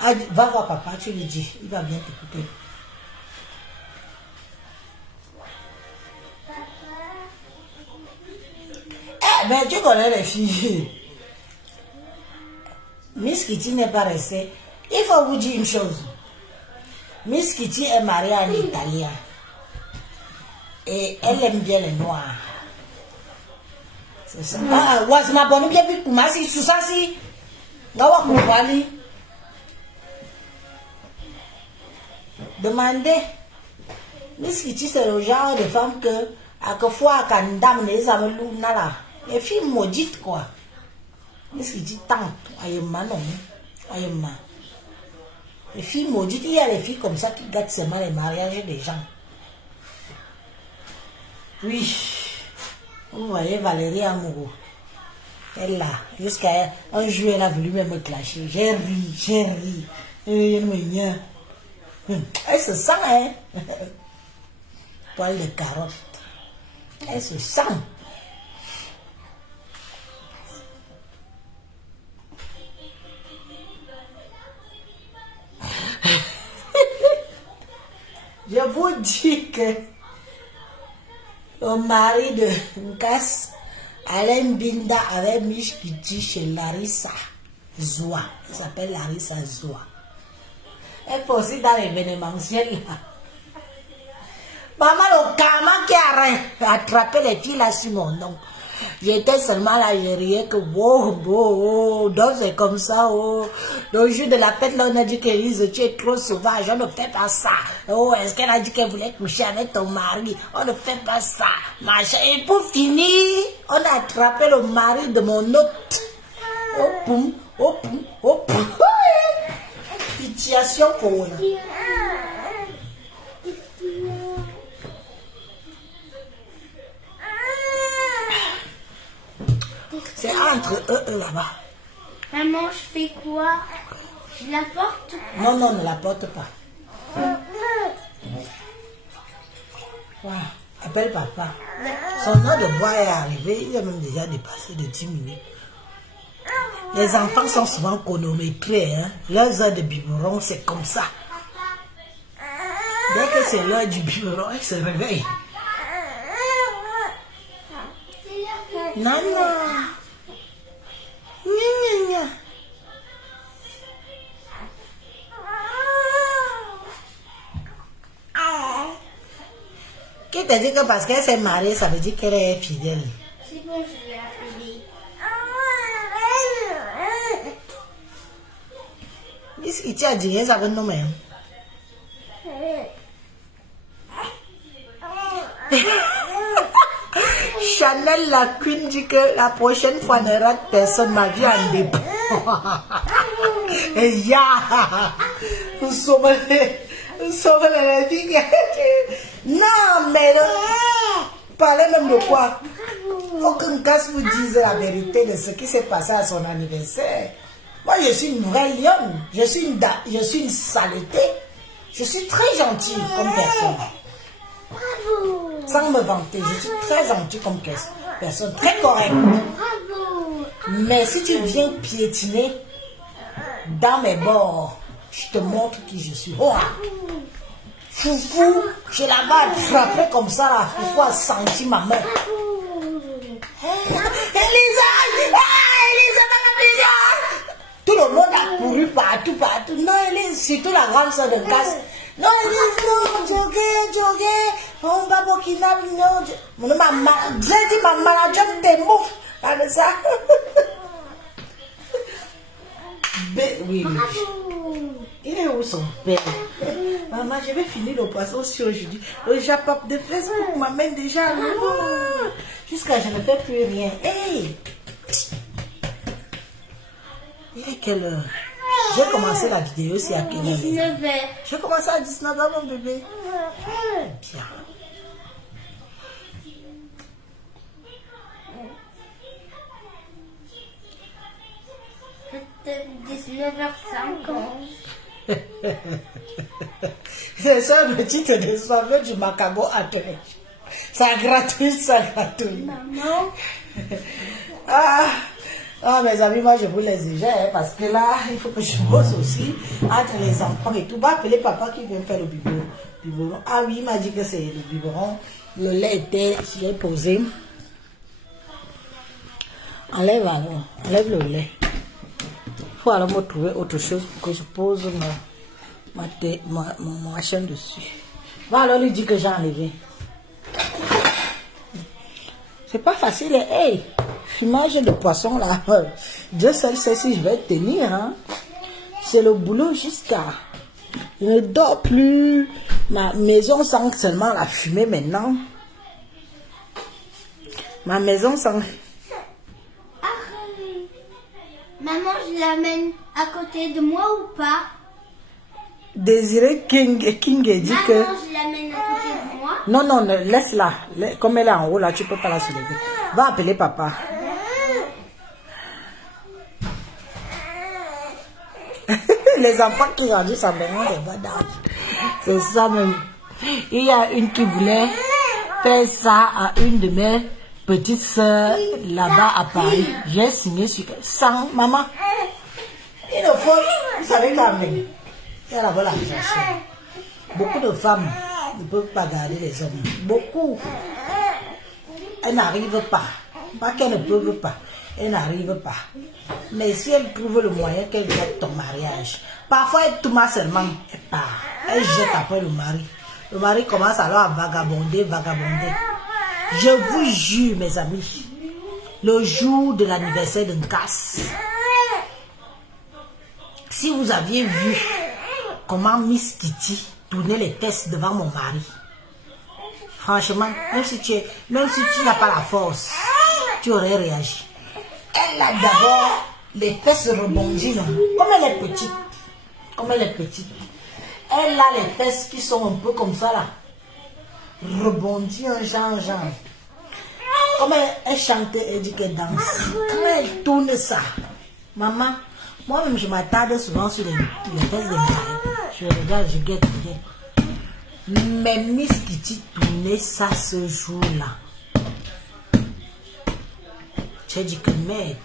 Ah, va voir papa, tu lui dis. Il va bien t'écouter. Eh ben, tu connais les filles. Miss Kitty n'est pas restée. Il faut vous dire une chose. Miss Kitty est mariée à un Italien. Et elle aime bien les noirs. C'est ça. Ah, ouais, ma bonne bien vu pour si sous ça si. Gawa Koubali. Demandez. Miss Kitty, c'est le genre de femme que, à que fois, quand dame les amelou nala. Les filles maudites quoi. Miss Kitty tante. Ayema non. Ayema. Les filles maudites, il y a les filles comme ça qui gâtent seulement les mariages des gens. Oui, vous voyez Valérie Amourou. Elle là, jusqu'à un jour, elle a voulu même me clasher. J'ai ri. Elle se sent, hein. Poil de carotte. Elle se sent. Je vous dis que le mari de Nkas, Alain Binda, avait Mishkiti chez Larissa Zoua. Il s'appelle Larissa Zoua. Elle est aussi dans l'événementiel là. Maman, le karma qui a attrapé les filles là sur mon nom. J'étais seulement là, je riais que donc c'est comme ça, Le jour de la fête, là, on a dit qu'Élise, tu es trop sauvage, on ne fait pas ça. Oh, est-ce qu'elle a dit qu'elle voulait coucher avec ton mari? On ne fait pas ça. Machin. Et pour finir, on a attrapé le mari de mon hôte. Oh poum. Situation pour nous. C'est entre eux là-bas. Maman, je fais quoi? Je la porte? Non, ne la porte pas. Voilà. Appelle papa. Son heure de bois est arrivé, il a même déjà dépassé de 10 minutes. Les enfants sont souvent chronométrés. Hein? Leurs heures de biberon, c'est comme ça. Dès que c'est l'heure du biberon, ils se réveillent. Non. Gna. Qui t'a dit que parce qu'elle s'est mariée, ça veut dire qu'elle est fidèle? C'est bon, je l'ai appelée. Il t'a dit, ça veut nommer. Chanel la queen dit que la prochaine fois ne rate personne, ma vie en dépend. Et ya, nous sommes les filles. Non, mais parlez même de quoi? Faut que Nkas vous dise la vérité de ce qui s'est passé à son anniversaire. Moi, je suis une vraie lionne. Je suis une saleté. Je suis très gentille comme personne. Bravo. Sans me vanter, je suis très gentille comme personne, très correcte. Bravo. Mais si tu viens piétiner dans mes bords, je te montre qui je suis. Oh, Foufou, je l'avais attrapé comme ça, la Foufou a senti ma main. Elisa, tout le monde a couru partout. Non, Elise, surtout la grande soeur de Casse. Non, Elise, non, jogué, on va pour qu'il n'a non. J'ai dit, ma manager te mouffe. Avec ça. Oui. Il est où son père? Maman, je vais finir le poisson aussi aujourd'hui. Le japap de Facebook m'amène déjà loin. Jusqu'à je ne fais plus rien. Hey! Il est quelle heure? J'ai commencé la vidéo, c'est à quelle heure? 19h. J'ai commencé à 19h, mon bébé. Bien. Peut-être 19h50. C'est ça, le titre de soirée du Macabo à Télé. Ça gratuit. Maman. Mes amis, moi je vous les déjà, hein, parce que là, il faut que je bosse aussi entre les enfants et tout. Va appeler papa qui vient faire le biberon. Ah oui, il m'a dit que c'est le biberon. Le lait était, j'ai posé. Enlève le lait. Il faut alors me trouver autre chose pour que je pose ma chaîne dessus. Va alors lui dire que j'ai enlevé. C'est pas facile, hey! Fumage de poisson là, Dieu seul sait si je vais tenir, hein. C'est le boulot jusqu'à... Je ne dors plus. Ma maison sent seulement la fumée maintenant. Ma maison sent... Maman, je l'amène à côté de moi ou pas? Désiré King dit que... Maman, je l'amène à côté de moi. Non, non, laisse-la. Comme elle est en haut, là, tu peux pas la soulever. Va appeler papa. Les enfants qui grandissent en même temps, c'est ça même. Il y a une qui voulait faire ça à une de mes petites soeurs là-bas à Paris. J'ai signé sur... Sans maman. Il ne faut... Vous savez quand même. Il y a là-bas la réaction. Beaucoup de femmes ne peuvent pas garder les hommes. Beaucoup. Elles n'arrivent pas. Pas qu'elles ne peuvent pas. Elles n'arrivent pas. Mais si elles trouvent le moyen qu'elles jettent ton mariage, parfois elle tombe seulement, elle part. Elle jette après le mari. Le mari commence alors à vagabonder, vagabonder. Je vous jure, mes amis, le jour de l'anniversaire de Nkas, si vous aviez vu comment Miss Kitty tournait les fesses devant mon mari, franchement, même si tu n'as pas la force, tu aurais réagi. Elle a d'abord les fesses rebondies, non? Comme elle est petite. Comme elle est petite. Elle a les fesses qui sont un peu comme ça là. Rebondies, un genre. Comme elle chante, elle dit qu'elle danse. Quand elle tourne ça, maman, moi-même je m'attarde souvent sur les fesses de mari. Je regarde, je guette. Mais Miss Kitty tournait ça ce jour-là. J'ai dit que merde,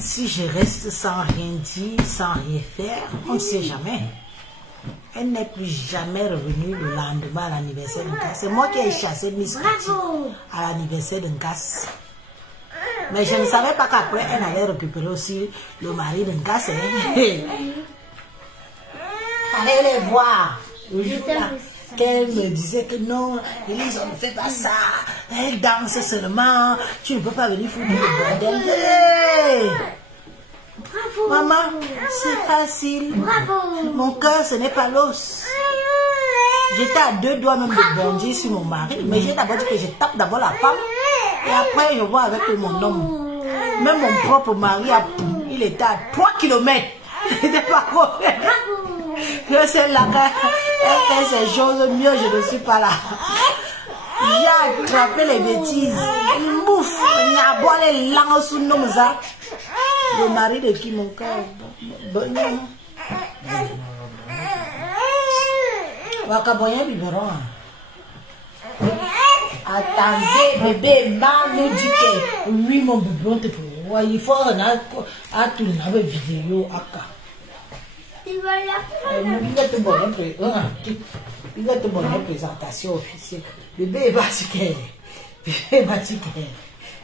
si je reste sans rien dire, sans rien faire, on ne sait jamais. Elle n'est plus jamais revenue le lendemain à l'anniversaire de Nkas. C'est moi qui ai chassé Miss Kitty à l'anniversaire de Nkas. Mais je ne savais pas qu'après, elle allait récupérer aussi le mari de Nkas. Allez les voir. Le jour-là, qu'elle me disait que non, Élise, on ne fait pas ça. Elle danse seulement. Tu ne peux pas venir foutre le bordel. Hey! Bravo. Maman, c'est facile. Bravo. Mon cœur, ce n'est pas l'os. J'étais à 2 doigts même de bondir sur mon mari. Mais j'ai d'abord dit que je tape d'abord la femme. Et après, je vois avec mon homme. Même mon propre mari, il était à 3 km. Il n'était pas correct. Je sais là qu'elle fait ces choses mieux, je ne suis pas là. J'ai attrapé les bêtises. Il bouffe. Il y a boire les langues sous nos ça. Le mari de qui mon cœur. Wakaboyen biberon. Attendez, bébé, maman nous dit que oui, mon biberon te pour. Il faut regarder à tout le vidéo. Il va la Il va te donner une présentation officielle. Bébé est basique. Bébé est basique.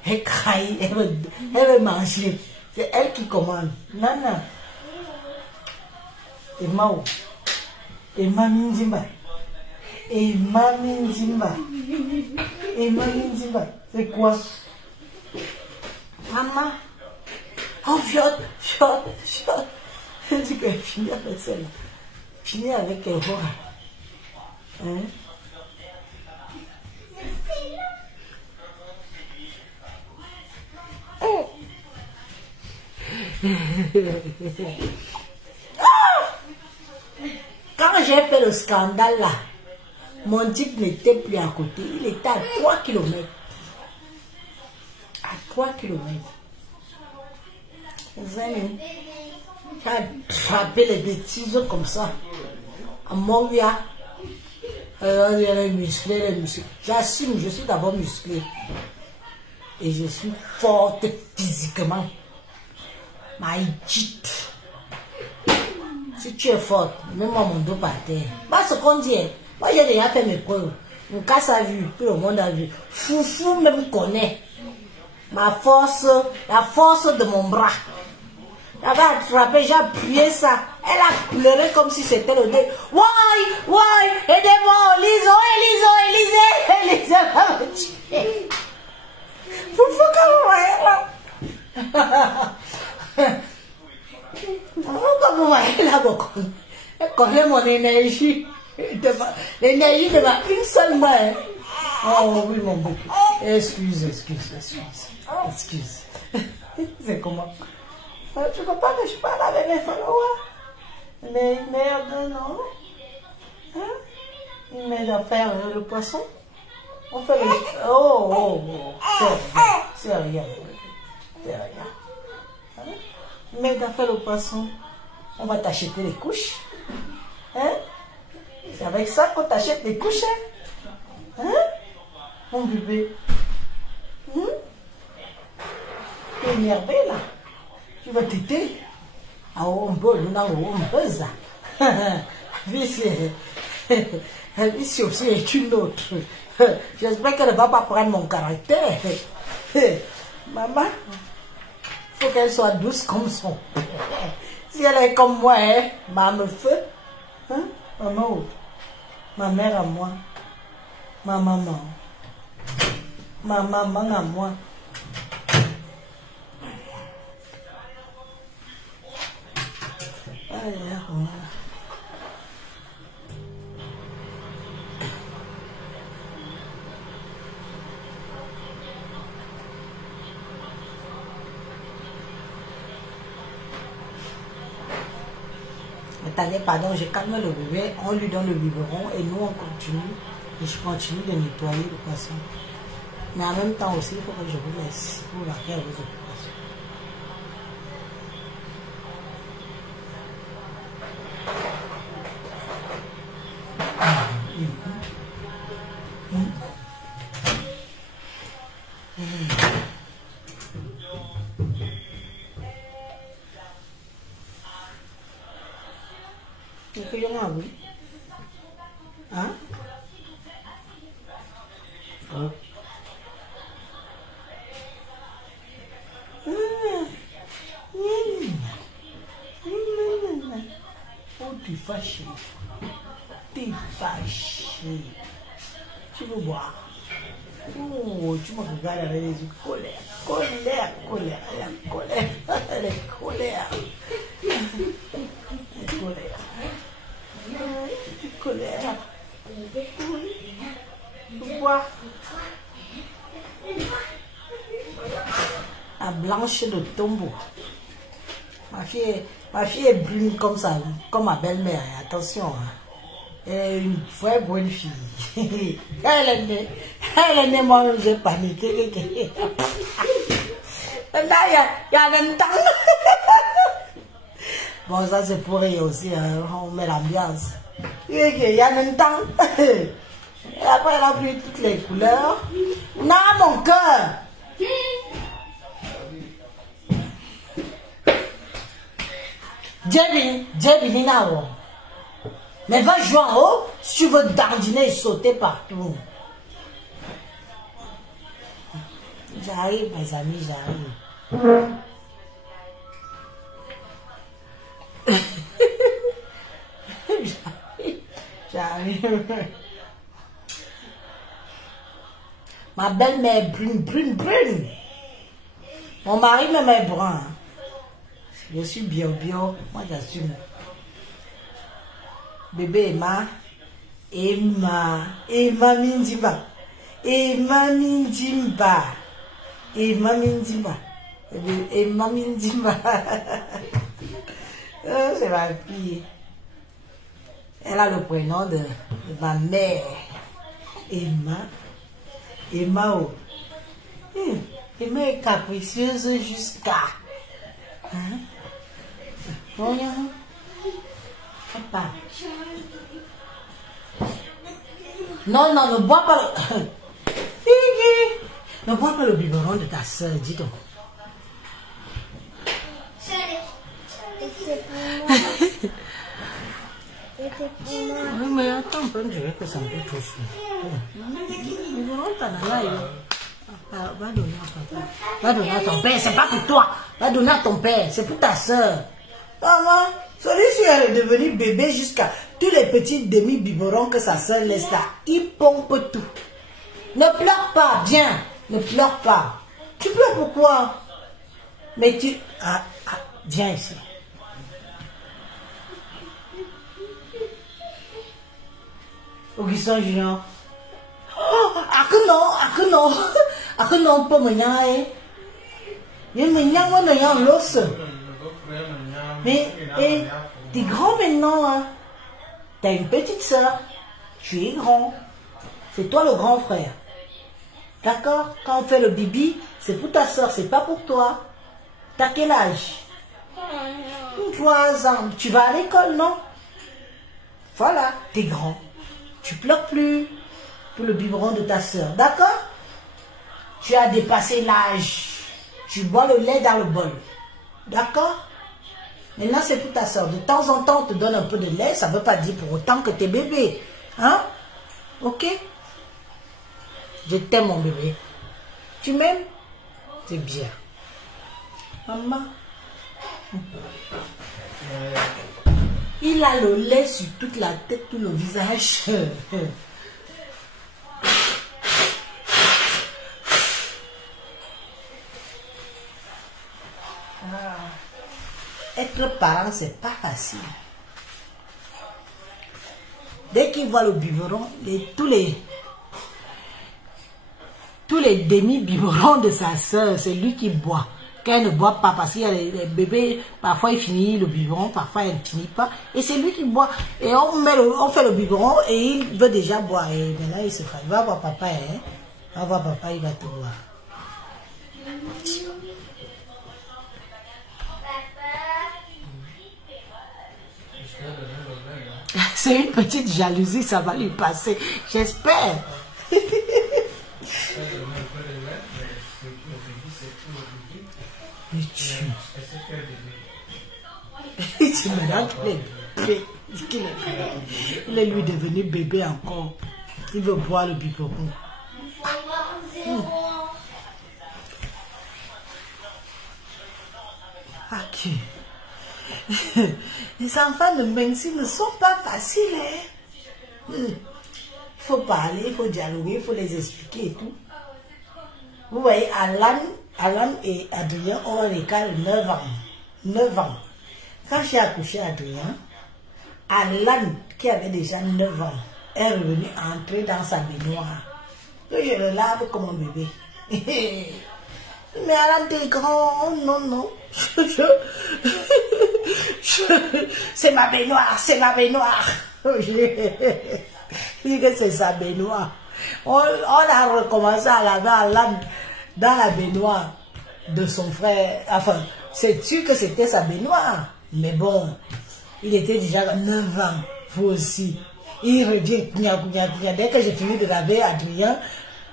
Elle crie, elle veut manger. C'est elle qui commande. Nana. Et Mao. Et Mami Nzimba. Et Mami Nzimba. Et Mami Nzimba. C'est quoi? Maman. Oh, fiotte. Elle dit qu'elle finit avec celle-là. Finit avec elle. Hein? Quand j'ai fait le scandale là, mon type n'était plus à côté. Il était à 3 km. À 3 km. J'ai attrapé les bêtises comme ça. À Montréal. Les musclés. J'assume, je suis d'abord musclé. Et je suis forte physiquement. My cheat. Si tu es forte, mets-moi mon dos par terre. Pas ce qu'on dit. Moi j'ai déjà fait mes preuves. Mon cas a vu, tout le monde a vu. Foufou même connaît. Ma force, la force de mon bras. J'avais attrapé, j'ai appuyé ça. Elle a pleuré comme si c'était le dé. Why, aidez-moi, Élise, Élise, va me tuer. Foufou, comment vous voyez là, elle connaît mon énergie. L'énergie de ma une seule main. Oh oui, mon bébé. Excuse. C'est comment? Tu comprends que je parle avec mes followers? Mais il merde, non? Hein? Il m'aide à faire le poisson. On fait le... Oh. C'est rien. C'est rien. Hein? Il m'aide à faire le poisson. On va t'acheter les couches. Hein? C'est avec ça qu'on t'achète les couches. Hein? Mon bébé. Tu es énervé là. Tu vas t'aider. Ah, on peut, on buzz. Vici aussi est une autre. J'espère qu'elle ne va pas prendre mon caractère. Maman, il faut qu'elle soit douce comme son père. Si elle est comme moi, hein, me feu. Hein? Maman, ma mère à moi. Ma maman. Ma maman à moi. Attendez, pardon, je calme le bébé, on lui donne le biberon et nous on continue. Et je continue de nettoyer le poisson. Mais en même temps aussi, il faut que je vous laisse pour la faire vos occupations. Oui. Hein? Oh. Oh, tu es fâché. Tu es fâché. Tu veux boire? Oh, tu me regardes avec les yeux. Colère. Elle est colère. Colère. Pourquoi? La blanche de tombeau. Ma fille est brune comme ça, comme ma belle-mère. Attention. Elle est une vraie bonne fille. Elle est née, moi j'ai paniqué. Maintenant, il y a longtemps. Bon, ça c'est pour rire aussi, hein. On met l'ambiance. Il y a longtemps. Et après, elle a pris toutes les couleurs. Non, mon cœur. Jébi, mais va jouer en haut si tu veux dandiner et sauter partout. J'arrive, mes amis, j'arrive. J'arrive. Ma belle-mère brune. Mon mari même est brun. Je suis bio, moi j'assume. Bébé Emma Mindimba. Oh, c'est ma fille. Elle a le prénom de ma mère. Emma. Emma est capricieuse jusqu'à... Hein? Voyons. Papa. Non, ne bois pas le... Ne bois pas le biberon de ta soeur, dis donc. Oui, mais attends, je vais que ça me fait trop chaud. Le biberon, t'en as là. Va donner à papa. Va donner à ton père, c'est pas pour toi. Va donner à ton père, c'est pour ta soeur. Maman, celui-ci est devenu bébé jusqu'à tous les petits demi-biberons que sa soeur laisse là. Il pompe tout. Ne pleure pas, viens. Ne pleure pas. Tu pleures pourquoi? Mais tu... viens ici. Augustin Julien. Que non, pas me nyae. Il me nyae, moi, n'ayant l'os. Mais t'es grand maintenant, hein. T'as une petite soeur. Tu es grand. C'est toi le grand frère. D'accord? Quand on fait le bibi, c'est pour ta soeur, c'est pas pour toi. T'as quel âge? 3 ans. Tu vas à l'école, non? Voilà, t'es grand. Tu pleures plus pour le biberon de ta soeur. D'accord? Tu as dépassé l'âge. Tu bois le lait dans le bol. D'accord? Maintenant, c'est pour ta soeur. De temps en temps, on te donne un peu de lait. Ça ne veut pas dire pour autant que t'es bébé. Hein? Ok? Je t'aime, mon bébé. Tu m'aimes? C'est bien. Maman. Il a le lait sur toute la tête, tout le visage. Être parent, c'est pas facile. Dès qu'il voit le biberon, tous les demi-biberons de sa soeur, c'est lui qui boit. Quand elle ne boit pas, parce qu'il y a les bébés, parfois il finit le biberon, parfois il ne finit pas. Et c'est lui qui boit. Et on fait le biberon et il veut déjà boire. Et maintenant il se fait. Il va voir papa, hein. Il va voir papa, il va te voir. C'est une petite jalousie, ça va lui passer. J'espère. Maintenant qu'il est lui devenu bébé encore. Il veut boire le biberon. Ok. Les enfants de Mensi ne sont pas faciles. Hein? Il faut parler, il faut dialoguer, il faut les expliquer et tout. Vous voyez, Alan et Adrien ont un écart de 9 ans. 9 ans. Quand j'ai accouché Adrien, Alan, qui avait déjà 9 ans, est revenu entrer dans sa baignoire. Que je le lave comme un bébé. Mais Alan, t'es grand. Non, non. C'est ma baignoire, c'est ma baignoire. Je dis que c'est sa baignoire. On a recommencé à laver Alan dans la baignoire de son frère. Enfin, c'est sûr que c'était sa baignoire. Mais bon, il était déjà 9 ans. Vous aussi. Il redit, dès que j'ai fini de laver Adrien,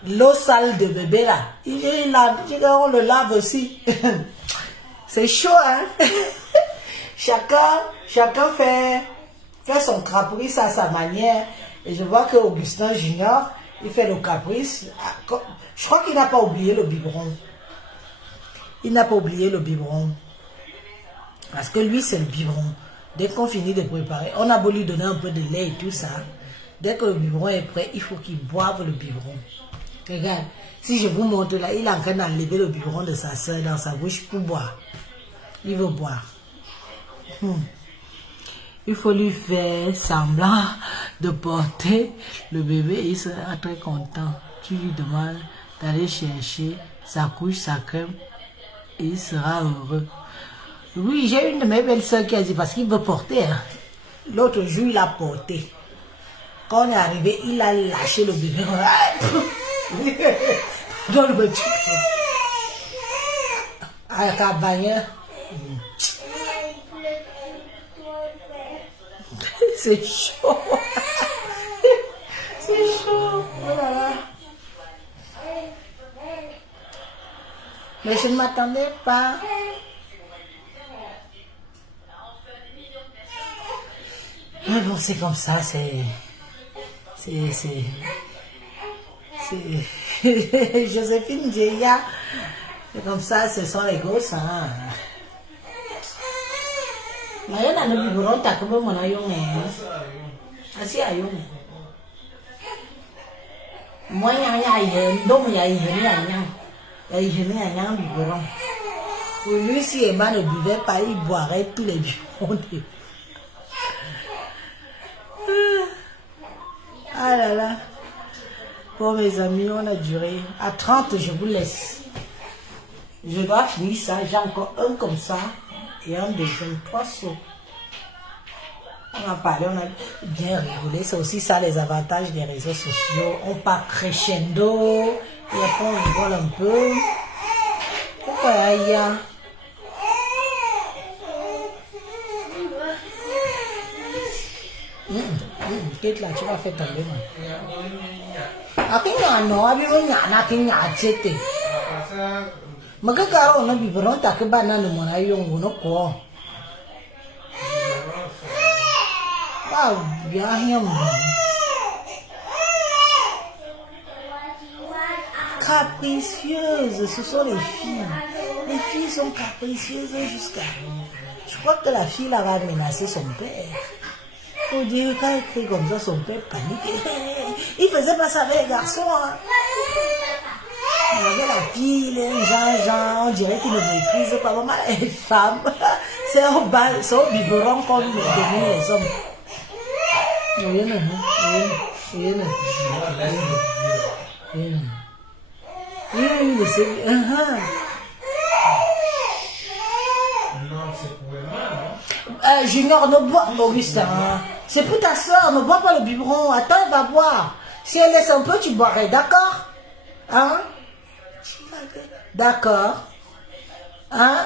l'eau sale de bébé là, on le lave aussi. C'est chaud, hein? Chacun fait son caprice à sa manière. Et je vois que Augustin Junior, il fait le caprice. Je crois qu'il n'a pas oublié le biberon. Il n'a pas oublié le biberon. Parce que lui, c'est le biberon. Dès qu'on finit de préparer, on a beau lui donner un peu de lait et tout ça. Dès que le biberon est prêt, il faut qu'il boive le biberon. Regarde, si je vous montre là, il est en train d'enlever le biberon de sa soeur dans sa bouche pour boire. Il veut boire. Il faut lui faire semblant de porter le bébé et il sera très content. Tu lui demandes d'aller chercher sa couche, sa crème et il sera heureux. Oui, j'ai une de mes belles-sœurs qui a dit parce qu'il veut porter. Hein. L'autre jour, il a porté. Quand on est arrivé, il a lâché le bébé. Dans le petit. Avec un bagneur. C'est chaud. C'est chaud. Voilà. Mais je ne m'attendais pas. Mais bon, c'est comme ça, c'est Joséphine Djeya. C'est comme ça, ce sont les gosses, hein. Mais il y a un biberon, t'as comme mon aïon, assis aïon. Moi, il y a un donc il y a un biberon. Pour lui, si Emma ne buvait pas, il boirait tous les biberons. Ah là là. Bon mes amis, on a duré. À 30, je vous laisse. Je dois finir ça. J'ai encore un comme ça. et un deuxième 3 seaux. On a parlé, on a bien rigolé. C'est aussi ça les avantages des réseaux sociaux. On part crescendo et après on rigole un peu. Pourquoi il y a... Qu'est-ce là, tu vas faire tomber. Après, non, après, on a acheté. Mais que quand on a vu, on a que banane, on a eu un quoi. Ah, bien, capricieuses, ce sont les filles. Les filles sont capricieuses jusqu'à... Je crois que la fille là va menacer son père. Faut dire quand elle crie comme ça, son père panique. Il faisait pas ça avec les garçons. Hein. Il y avait la fille, les gens, on dirait qu'ils ne maîtrisent pas vraiment les femmes. C'est au biberon qu'on domine les hommes. Junior, ne bois, Augustin. C'est pour ta soeur, ne bois pas le biberon. Attends, elle va boire. Si elle laisse un peu, tu boirais, d'accord? Hein? D'accord. Hein?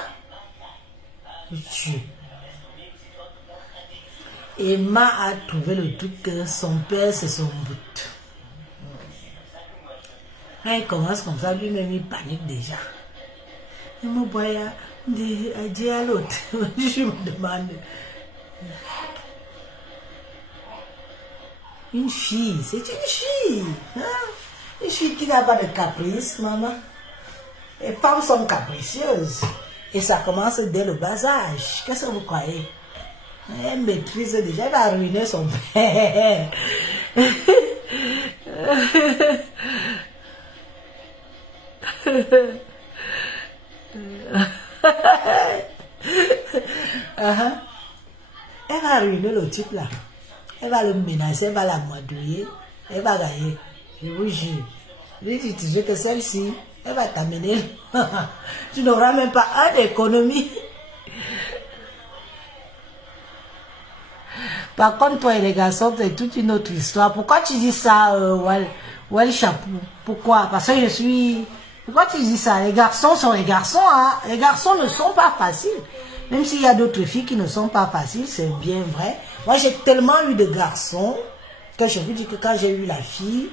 Emma a trouvé le truc que son père, c'est son but. Quand il commence comme ça, lui-même, il panique déjà. Il me voit dire à l'autre. Je me demande. Une fille, c'est une fille. Hein? Une fille qui n'a pas de caprice, maman. Les femmes sont capricieuses. Et ça commence dès le bas âge. Qu'est-ce que vous croyez? Elle maîtrise déjà, elle va ruiner son père. Elle va ruiner le type là. Elle va le menacer, elle va la madouiller. Elle va gagner. Je vous jure. Lui, tu sais que celle-ci, elle va t'amener. Tu n'auras même pas un d'économie. Par contre, toi et les garçons, c'est toute une autre histoire. Pourquoi tu dis ça, Well Chapeau? Pourquoi? Parce que je suis... Pourquoi tu dis ça? Les garçons sont les garçons, hein? Les garçons ne sont pas faciles. Même s'il y a d'autres filles qui ne sont pas faciles, c'est bien vrai. Moi, j'ai tellement eu de garçons que je vous dis que quand j'ai eu la fille,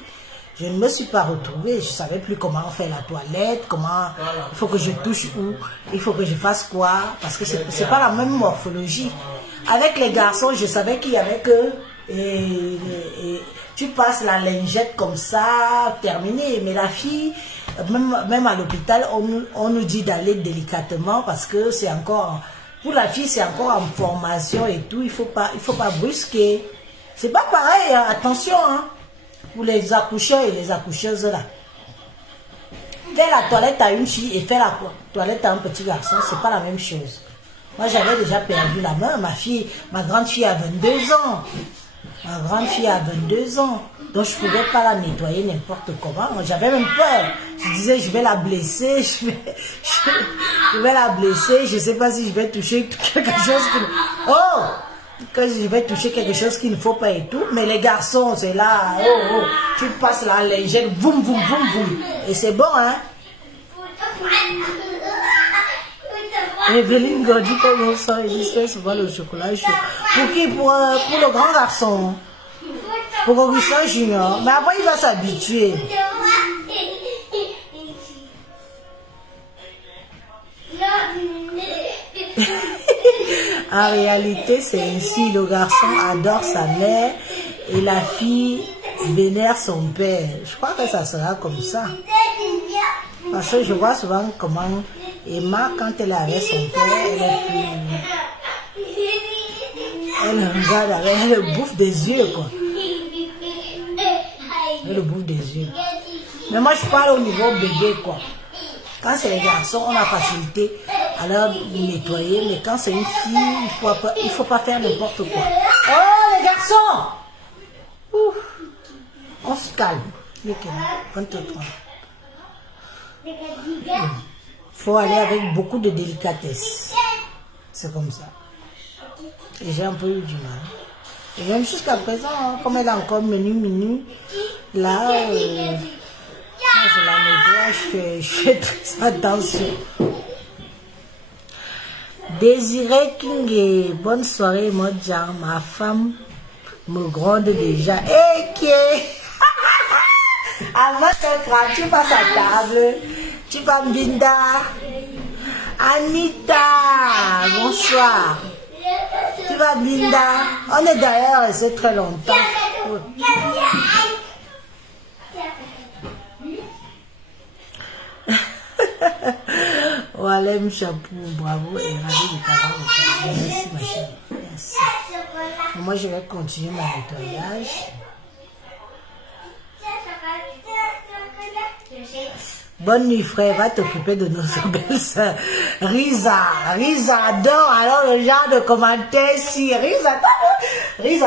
je ne me suis pas retrouvée. Je ne savais plus comment faire la toilette, comment il faut que je touche où, il faut que je fasse quoi, parce que c'est pas la même morphologie. Avec les garçons, je savais qu'il y avait que tu passes la lingette comme ça, terminé. Mais la fille, même à l'hôpital, on nous dit d'aller délicatement parce que c'est encore, pour la fille, c'est encore en formation et tout. Il faut pas brusquer. C'est pas pareil, hein, attention, hein, pour les accoucheurs et les accoucheuses là. Faire la toilette à une fille et faire la toilette à un petit garçon, c'est pas la même chose. Moi, j'avais déjà perdu la main. Ma grande fille a 22 ans. Ma grande fille a 22 ans. Donc, je ne pouvais pas la nettoyer n'importe comment. J'avais même peur. Je disais, je vais la blesser. Je vais la blesser. Je ne sais pas si je vais toucher quelque chose qui... Oh! Que je vais toucher quelque chose qu'il ne faut pas et tout. Mais les garçons, c'est là. Oh, tu passes la lingette. Boum, boum, boum, boum. Et c'est bon, hein? Evelyne Gordy, comment ça, il fait souvent le chocolat chaud. Pour qui? Pour le grand garçon. Pour Augustin Junior. Mais après, il va s'habituer. En réalité, c'est ainsi. Le garçon adore sa mère et la fille vénère son père. Je crois que ça sera comme ça. Parce que je vois souvent comment Emma, quand elle est avec son père, elle regarde avec, elle le bouffe des yeux, quoi. Elle le bouffe des yeux. Mais moi, je parle au niveau bébé, quoi. Quand c'est les garçons, on a facilité à leur nettoyer, mais quand c'est une fille, il faut pas faire n'importe quoi. Oh, les garçons! Ouf. On se calme. Faut aller avec beaucoup de délicatesse. C'est comme ça. Et j'ai un peu eu du mal. Et même jusqu'à présent, hein, comme elle a encore menu, là, moi, je la nettoie, je fais très attention. Désiré King, bonne soirée, Modja. Ma femme me gronde déjà. Et qui avant ton crâne, tu passes à table. Tu vas Binda. Anita, bonsoir. Tu vas Binda. On est d'ailleurs resté très longtemps. Walem Chapou, bravo et ravi de t'avoir retrouvé. Merci ma chérie. Merci. Moi je vais continuer mon nettoyage. Bonne nuit frère, va t'occuper de nos belles soeurs. Risa adore alors le genre de commentaire si Risa,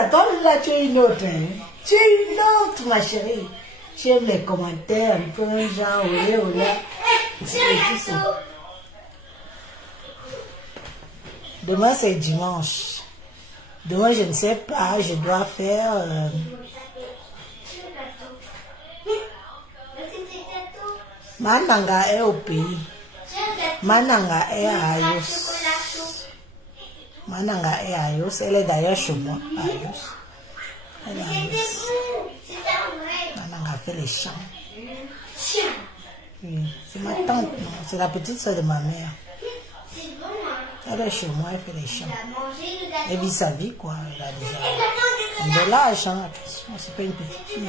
toi là tu es une autre. Hein? Tu es une autre ma chérie. Tu aimes les commentaires un peu genre olé. Demain c'est dimanche. Demain je ne sais pas, je dois faire... Mananga est au pays. Mananga est à Ayos. Mananga est à Ayos. Elle est d'ailleurs chez moi. Ayos. Elle est à Ayos. Mananga fait les champs. Oui, c'est ma tante, c'est la petite soeur de ma mère. Elle est chez moi, elle fait les champs. Elle vit sa vie, quoi. Elle a déjà de l'âge, hein. C'est pas une petite fille.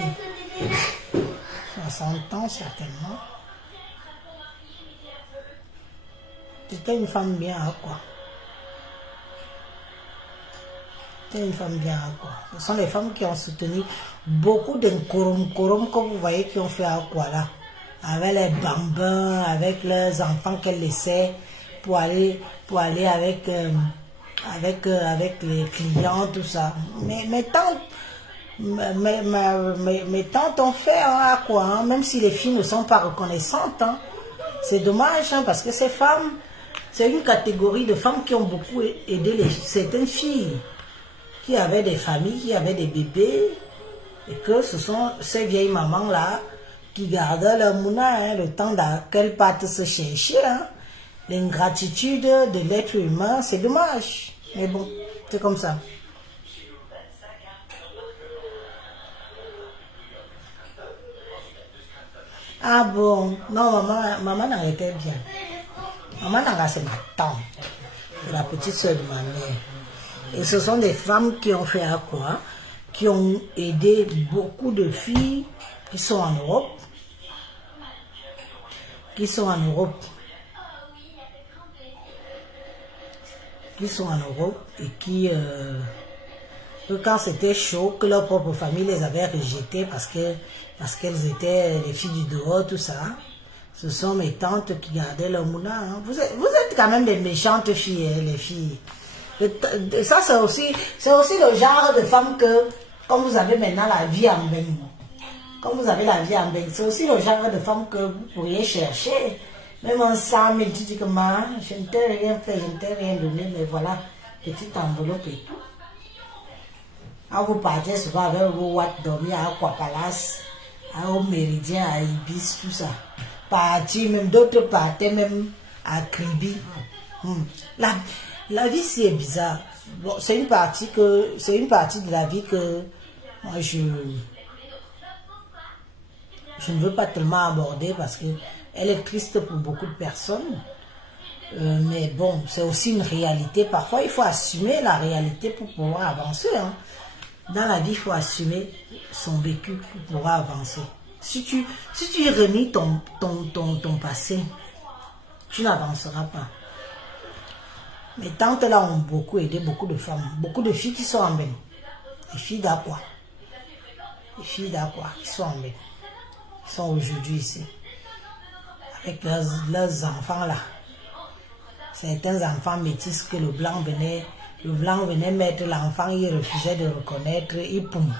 60 ans, certainement. C'était une femme bien, quoi. C'était une femme bien, quoi. Ce sont les femmes qui ont soutenu beaucoup d'encorum, comme vous voyez, qui ont fait à quoi là. Avec les bambins, avec leurs enfants qu'elles laissaient pour aller avec les clients, tout ça. Mes tantes ont fait à quoi, hein, même si les filles ne sont pas reconnaissantes. Hein. C'est dommage, hein, parce que ces femmes, c'est une catégorie de femmes qui ont beaucoup aidé certaines filles qui avaient des familles, qui avaient des bébés, et que ce sont ces vieilles mamans-là qui gardaient leur mouna, hein, le temps qu'elles partent se chercher. Hein. L'ingratitude de l'être humain, c'est dommage. Mais bon, c'est comme ça. Ah bon, non, maman n'arrêtait bien. Maman Nanga, c'est ma tante. C'est la petite soeur de ma mère. Et ce sont des femmes qui ont fait à quoi? Qui ont aidé beaucoup de filles qui sont en Europe. Qui sont en Europe et qui, quand c'était chaud, que leur propre famille les avait rejetées parce qu'elles étaient les filles du dehors, tout ça. Ce sont mes tantes qui gardaient leur mouna. Hein. Vous êtes quand même des méchantes filles, hein, les filles. Ça, c'est aussi le genre de femme que, comme vous avez maintenant la vie en bain, comme vous avez la vie en bain, c'est aussi le genre de femme que vous pourriez chercher. Même en ça, mais tu dis que moi, je ne t'ai rien fait, je ne t'ai rien donné, mais voilà, petite enveloppe et tout. Quand vous partez souvent avec vos watts dormir à Aqua Palace, au Méridien, à Ibis, tout ça. Partir, même d'autres partaient même à Kribi. La vie, c'est bizarre. Bon, c'est une partie de la vie que moi, je ne veux pas tellement aborder parce que elle est triste pour beaucoup de personnes. Mais bon, c'est aussi une réalité. Parfois, il faut assumer la réalité pour pouvoir avancer. Hein. Dans la vie, il faut assumer son vécu pour pouvoir avancer. Si tu renies ton passé, tu n'avanceras pas. Mes tantes là ont beaucoup aidé beaucoup de femmes, beaucoup de filles qui sont en bain. Les filles d'Aqua. Les filles d'Aqua qui sont en bain. Qui sont aujourd'hui ici. Avec leurs enfants là. Certains enfants métis que le blanc venait mettre l'enfant, il refusait de reconnaître, il poum.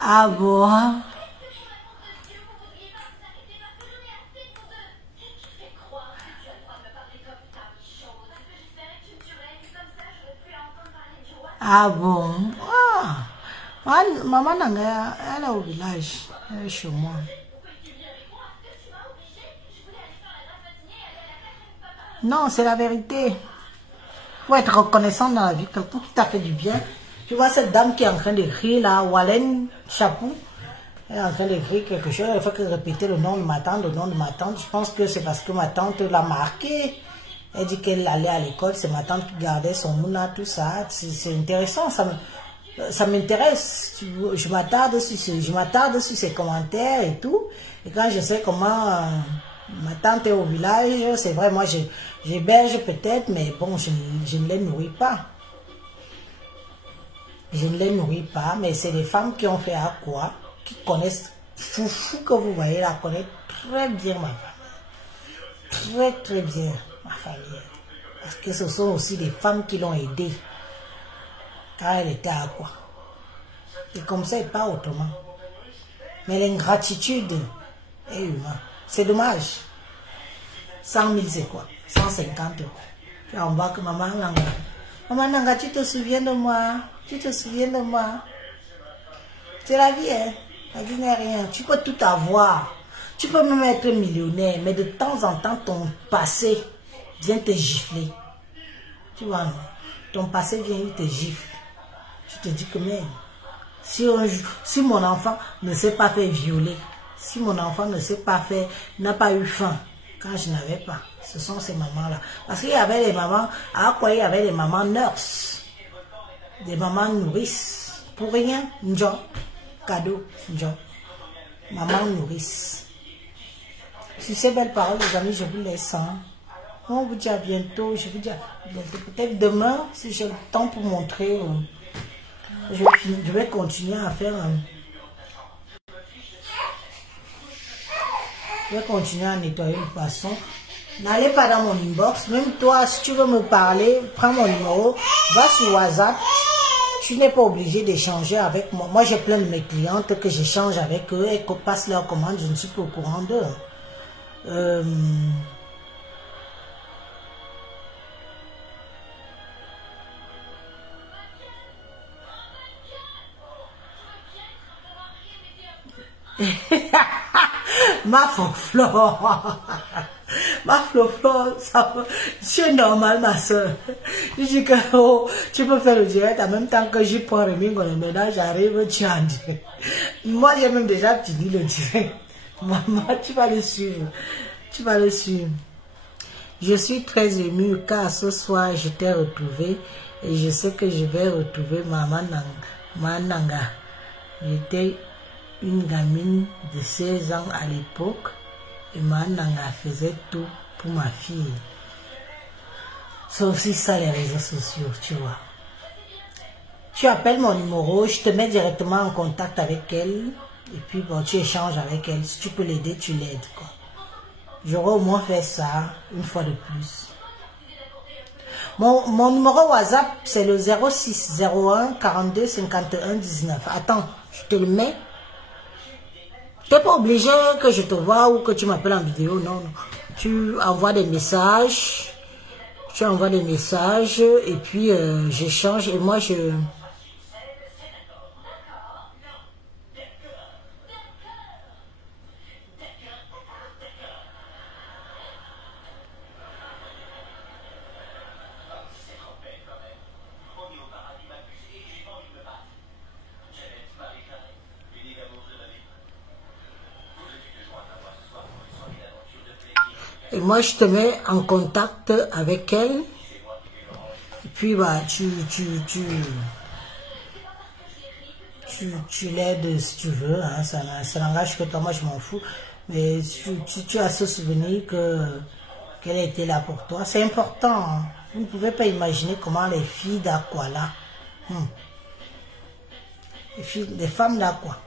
Ah bon? Ah bon? Ah. Maman Nanga, elle est au village. Elle est chez moi. Non, c'est la vérité. Faut être reconnaissant dans la vie. Quelqu'un qui t'a fait du bien. Tu vois cette dame qui est en train d'écrire là, Wallen Chapou. Elle est en train d'écrire quelque chose. Elle fait que répéter le nom de ma tante, le nom de ma tante. Je pense que c'est parce que ma tante l'a marqué. Elle dit qu'elle allait à l'école. C'est ma tante qui gardait son mouna, tout ça. C'est intéressant. Ça m'intéresse. Je m'attarde sur ses commentaires et tout. Et quand je sais comment ma tante est au village, c'est vrai, moi j'héberge peut-être, mais bon, je ne les nourris pas. Je ne les nourris pas, mais c'est des femmes qui ont fait à quoi, qui connaissent, Foufou que vous voyez là, connaît très bien ma famille. Très très bien ma famille. Parce que ce sont aussi des femmes qui l'ont aidée quand elle était à quoi. Et comme ça, et pas autrement. Mais l'ingratitude est humaine. C'est dommage. 100 000 c'est quoi? 150 euros. Puis on voit que maman Nanga. Maman Nanga, tu te souviens de moi? Tu te souviens de moi? C'est la vie, hein? La vie n'est rien. Tu peux tout avoir. Tu peux même être millionnaire, mais de temps en temps, ton passé vient te gifler. Tu vois, non? Ton passé vient, il te gifle. Tu te dis que même, si mon enfant ne s'est pas fait violer, si mon enfant ne s'est pas fait, n'a pas eu faim, quand je n'avais pas, ce sont ces mamans-là. Parce qu'il y avait des mamans, à quoi il y avait des mamans nurses, des mamans nourrices, pour rien, njo, cadeau, njo, maman nourrice. Sur ces belles paroles, les amis, je vous laisse. Hein. On vous dit à bientôt, je vous dis à bientôt, peut-être demain, si j'ai le temps pour montrer, je vais continuer à faire je vais continuer à nettoyer le poisson. N'allez pas dans mon inbox. Même toi, si tu veux me parler, prends mon numéro, va sur WhatsApp. Tu n'es pas obligé d'échanger avec moi. Moi, j'ai plein de mes clientes que j'échange avec eux et que passe leurs commandes. Je ne suis pas au courant d'eux. Ma flore, ma flore, ça c'est normal ma soeur. Je dis que oh, tu peux faire le direct en même temps que je prends le mingo, maintenant j'arrive, tu en direct. Moi j'ai même déjà fini le direct. Maman, tu vas le suivre, tu vas le suivre. Je suis très émue car ce soir je t'ai retrouvé et je sais que je vais retrouver Maman Nanga. J'étais une gamine de 16 ans à l'époque et Maman Nanga faisait tout pour ma fille. C'est aussi ça les réseaux sociaux, tu vois. Tu appelles mon numéro, je te mets directement en contact avec elle et puis bon, tu échanges avec elle. Si tu peux l'aider, tu l'aides quoi. J'aurais au moins fait ça une fois de plus. Mon numéro WhatsApp, c'est le 06 01 42 51 19. Attends, je te le mets. Tu n'es pas obligé que je te vois ou que tu m'appelles en vidéo, non, non. Tu envoies des messages. Tu envoies des messages et puis j'échange et moi je... Et moi, je te mets en contact avec elle. Et puis, bah, tu l'aides si tu veux. Hein, ça n'engage que toi, moi, je m'en fous. Mais tu as ce souvenir qu'elle était là pour toi. C'est important. Hein. Vous ne pouvez pas imaginer comment les filles d'Aqua, là. Les femmes d'Aqua.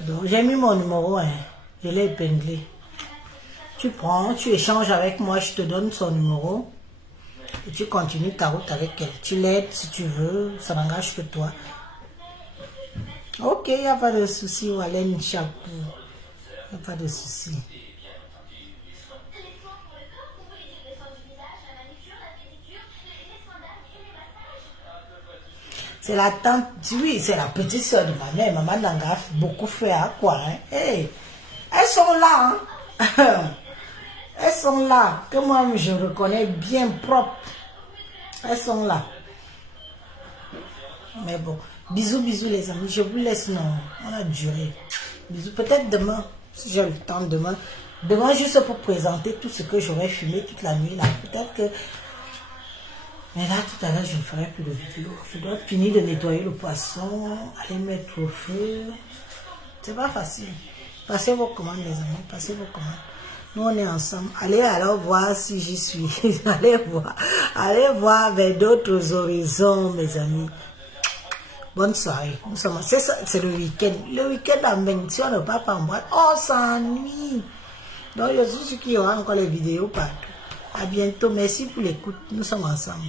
Donc, j'ai mis mon numéro, hein. Je l'ai épinglé. Tu prends, tu échanges avec moi, je te donne son numéro. Et tu continues ta route avec elle. Tu l'aides si tu veux, ça n'engage que toi. Ok, il n'y a pas de souci, Wallen Chapou. Il n'y a pas de souci. C'est la tante, oui, c'est la petite soeur de ma mère. Maman Nanga a beaucoup fait à quoi, hein? Hey, elles sont là, hein? Elles sont là, que moi je reconnais bien propre. Elles sont là. Mais bon, bisous, bisous les amis. Je vous laisse, non, on a duré. Bisous, peut-être demain, si j'ai le temps demain. Demain, juste pour présenter tout ce que j'aurais filmé toute la nuit là. Peut-être que... Mais là, tout à l'heure, je ne ferai plus de vidéo. Je dois finir de nettoyer le poisson, aller mettre au feu. C'est pas facile. Passez vos commandes, les amis. Passez vos commandes. Nous, on est ensemble. Allez alors voir si j'y suis. Allez voir vers d'autres horizons, mes amis. Bonne soirée. Nous sommes... C'est le week-end. Le week-end, en même, si on ne part pas en boîte, on s'ennuie. Donc, je suis sûr qu'il y aura encore les vidéos partout. À bientôt. Merci pour l'écoute. Nous sommes ensemble.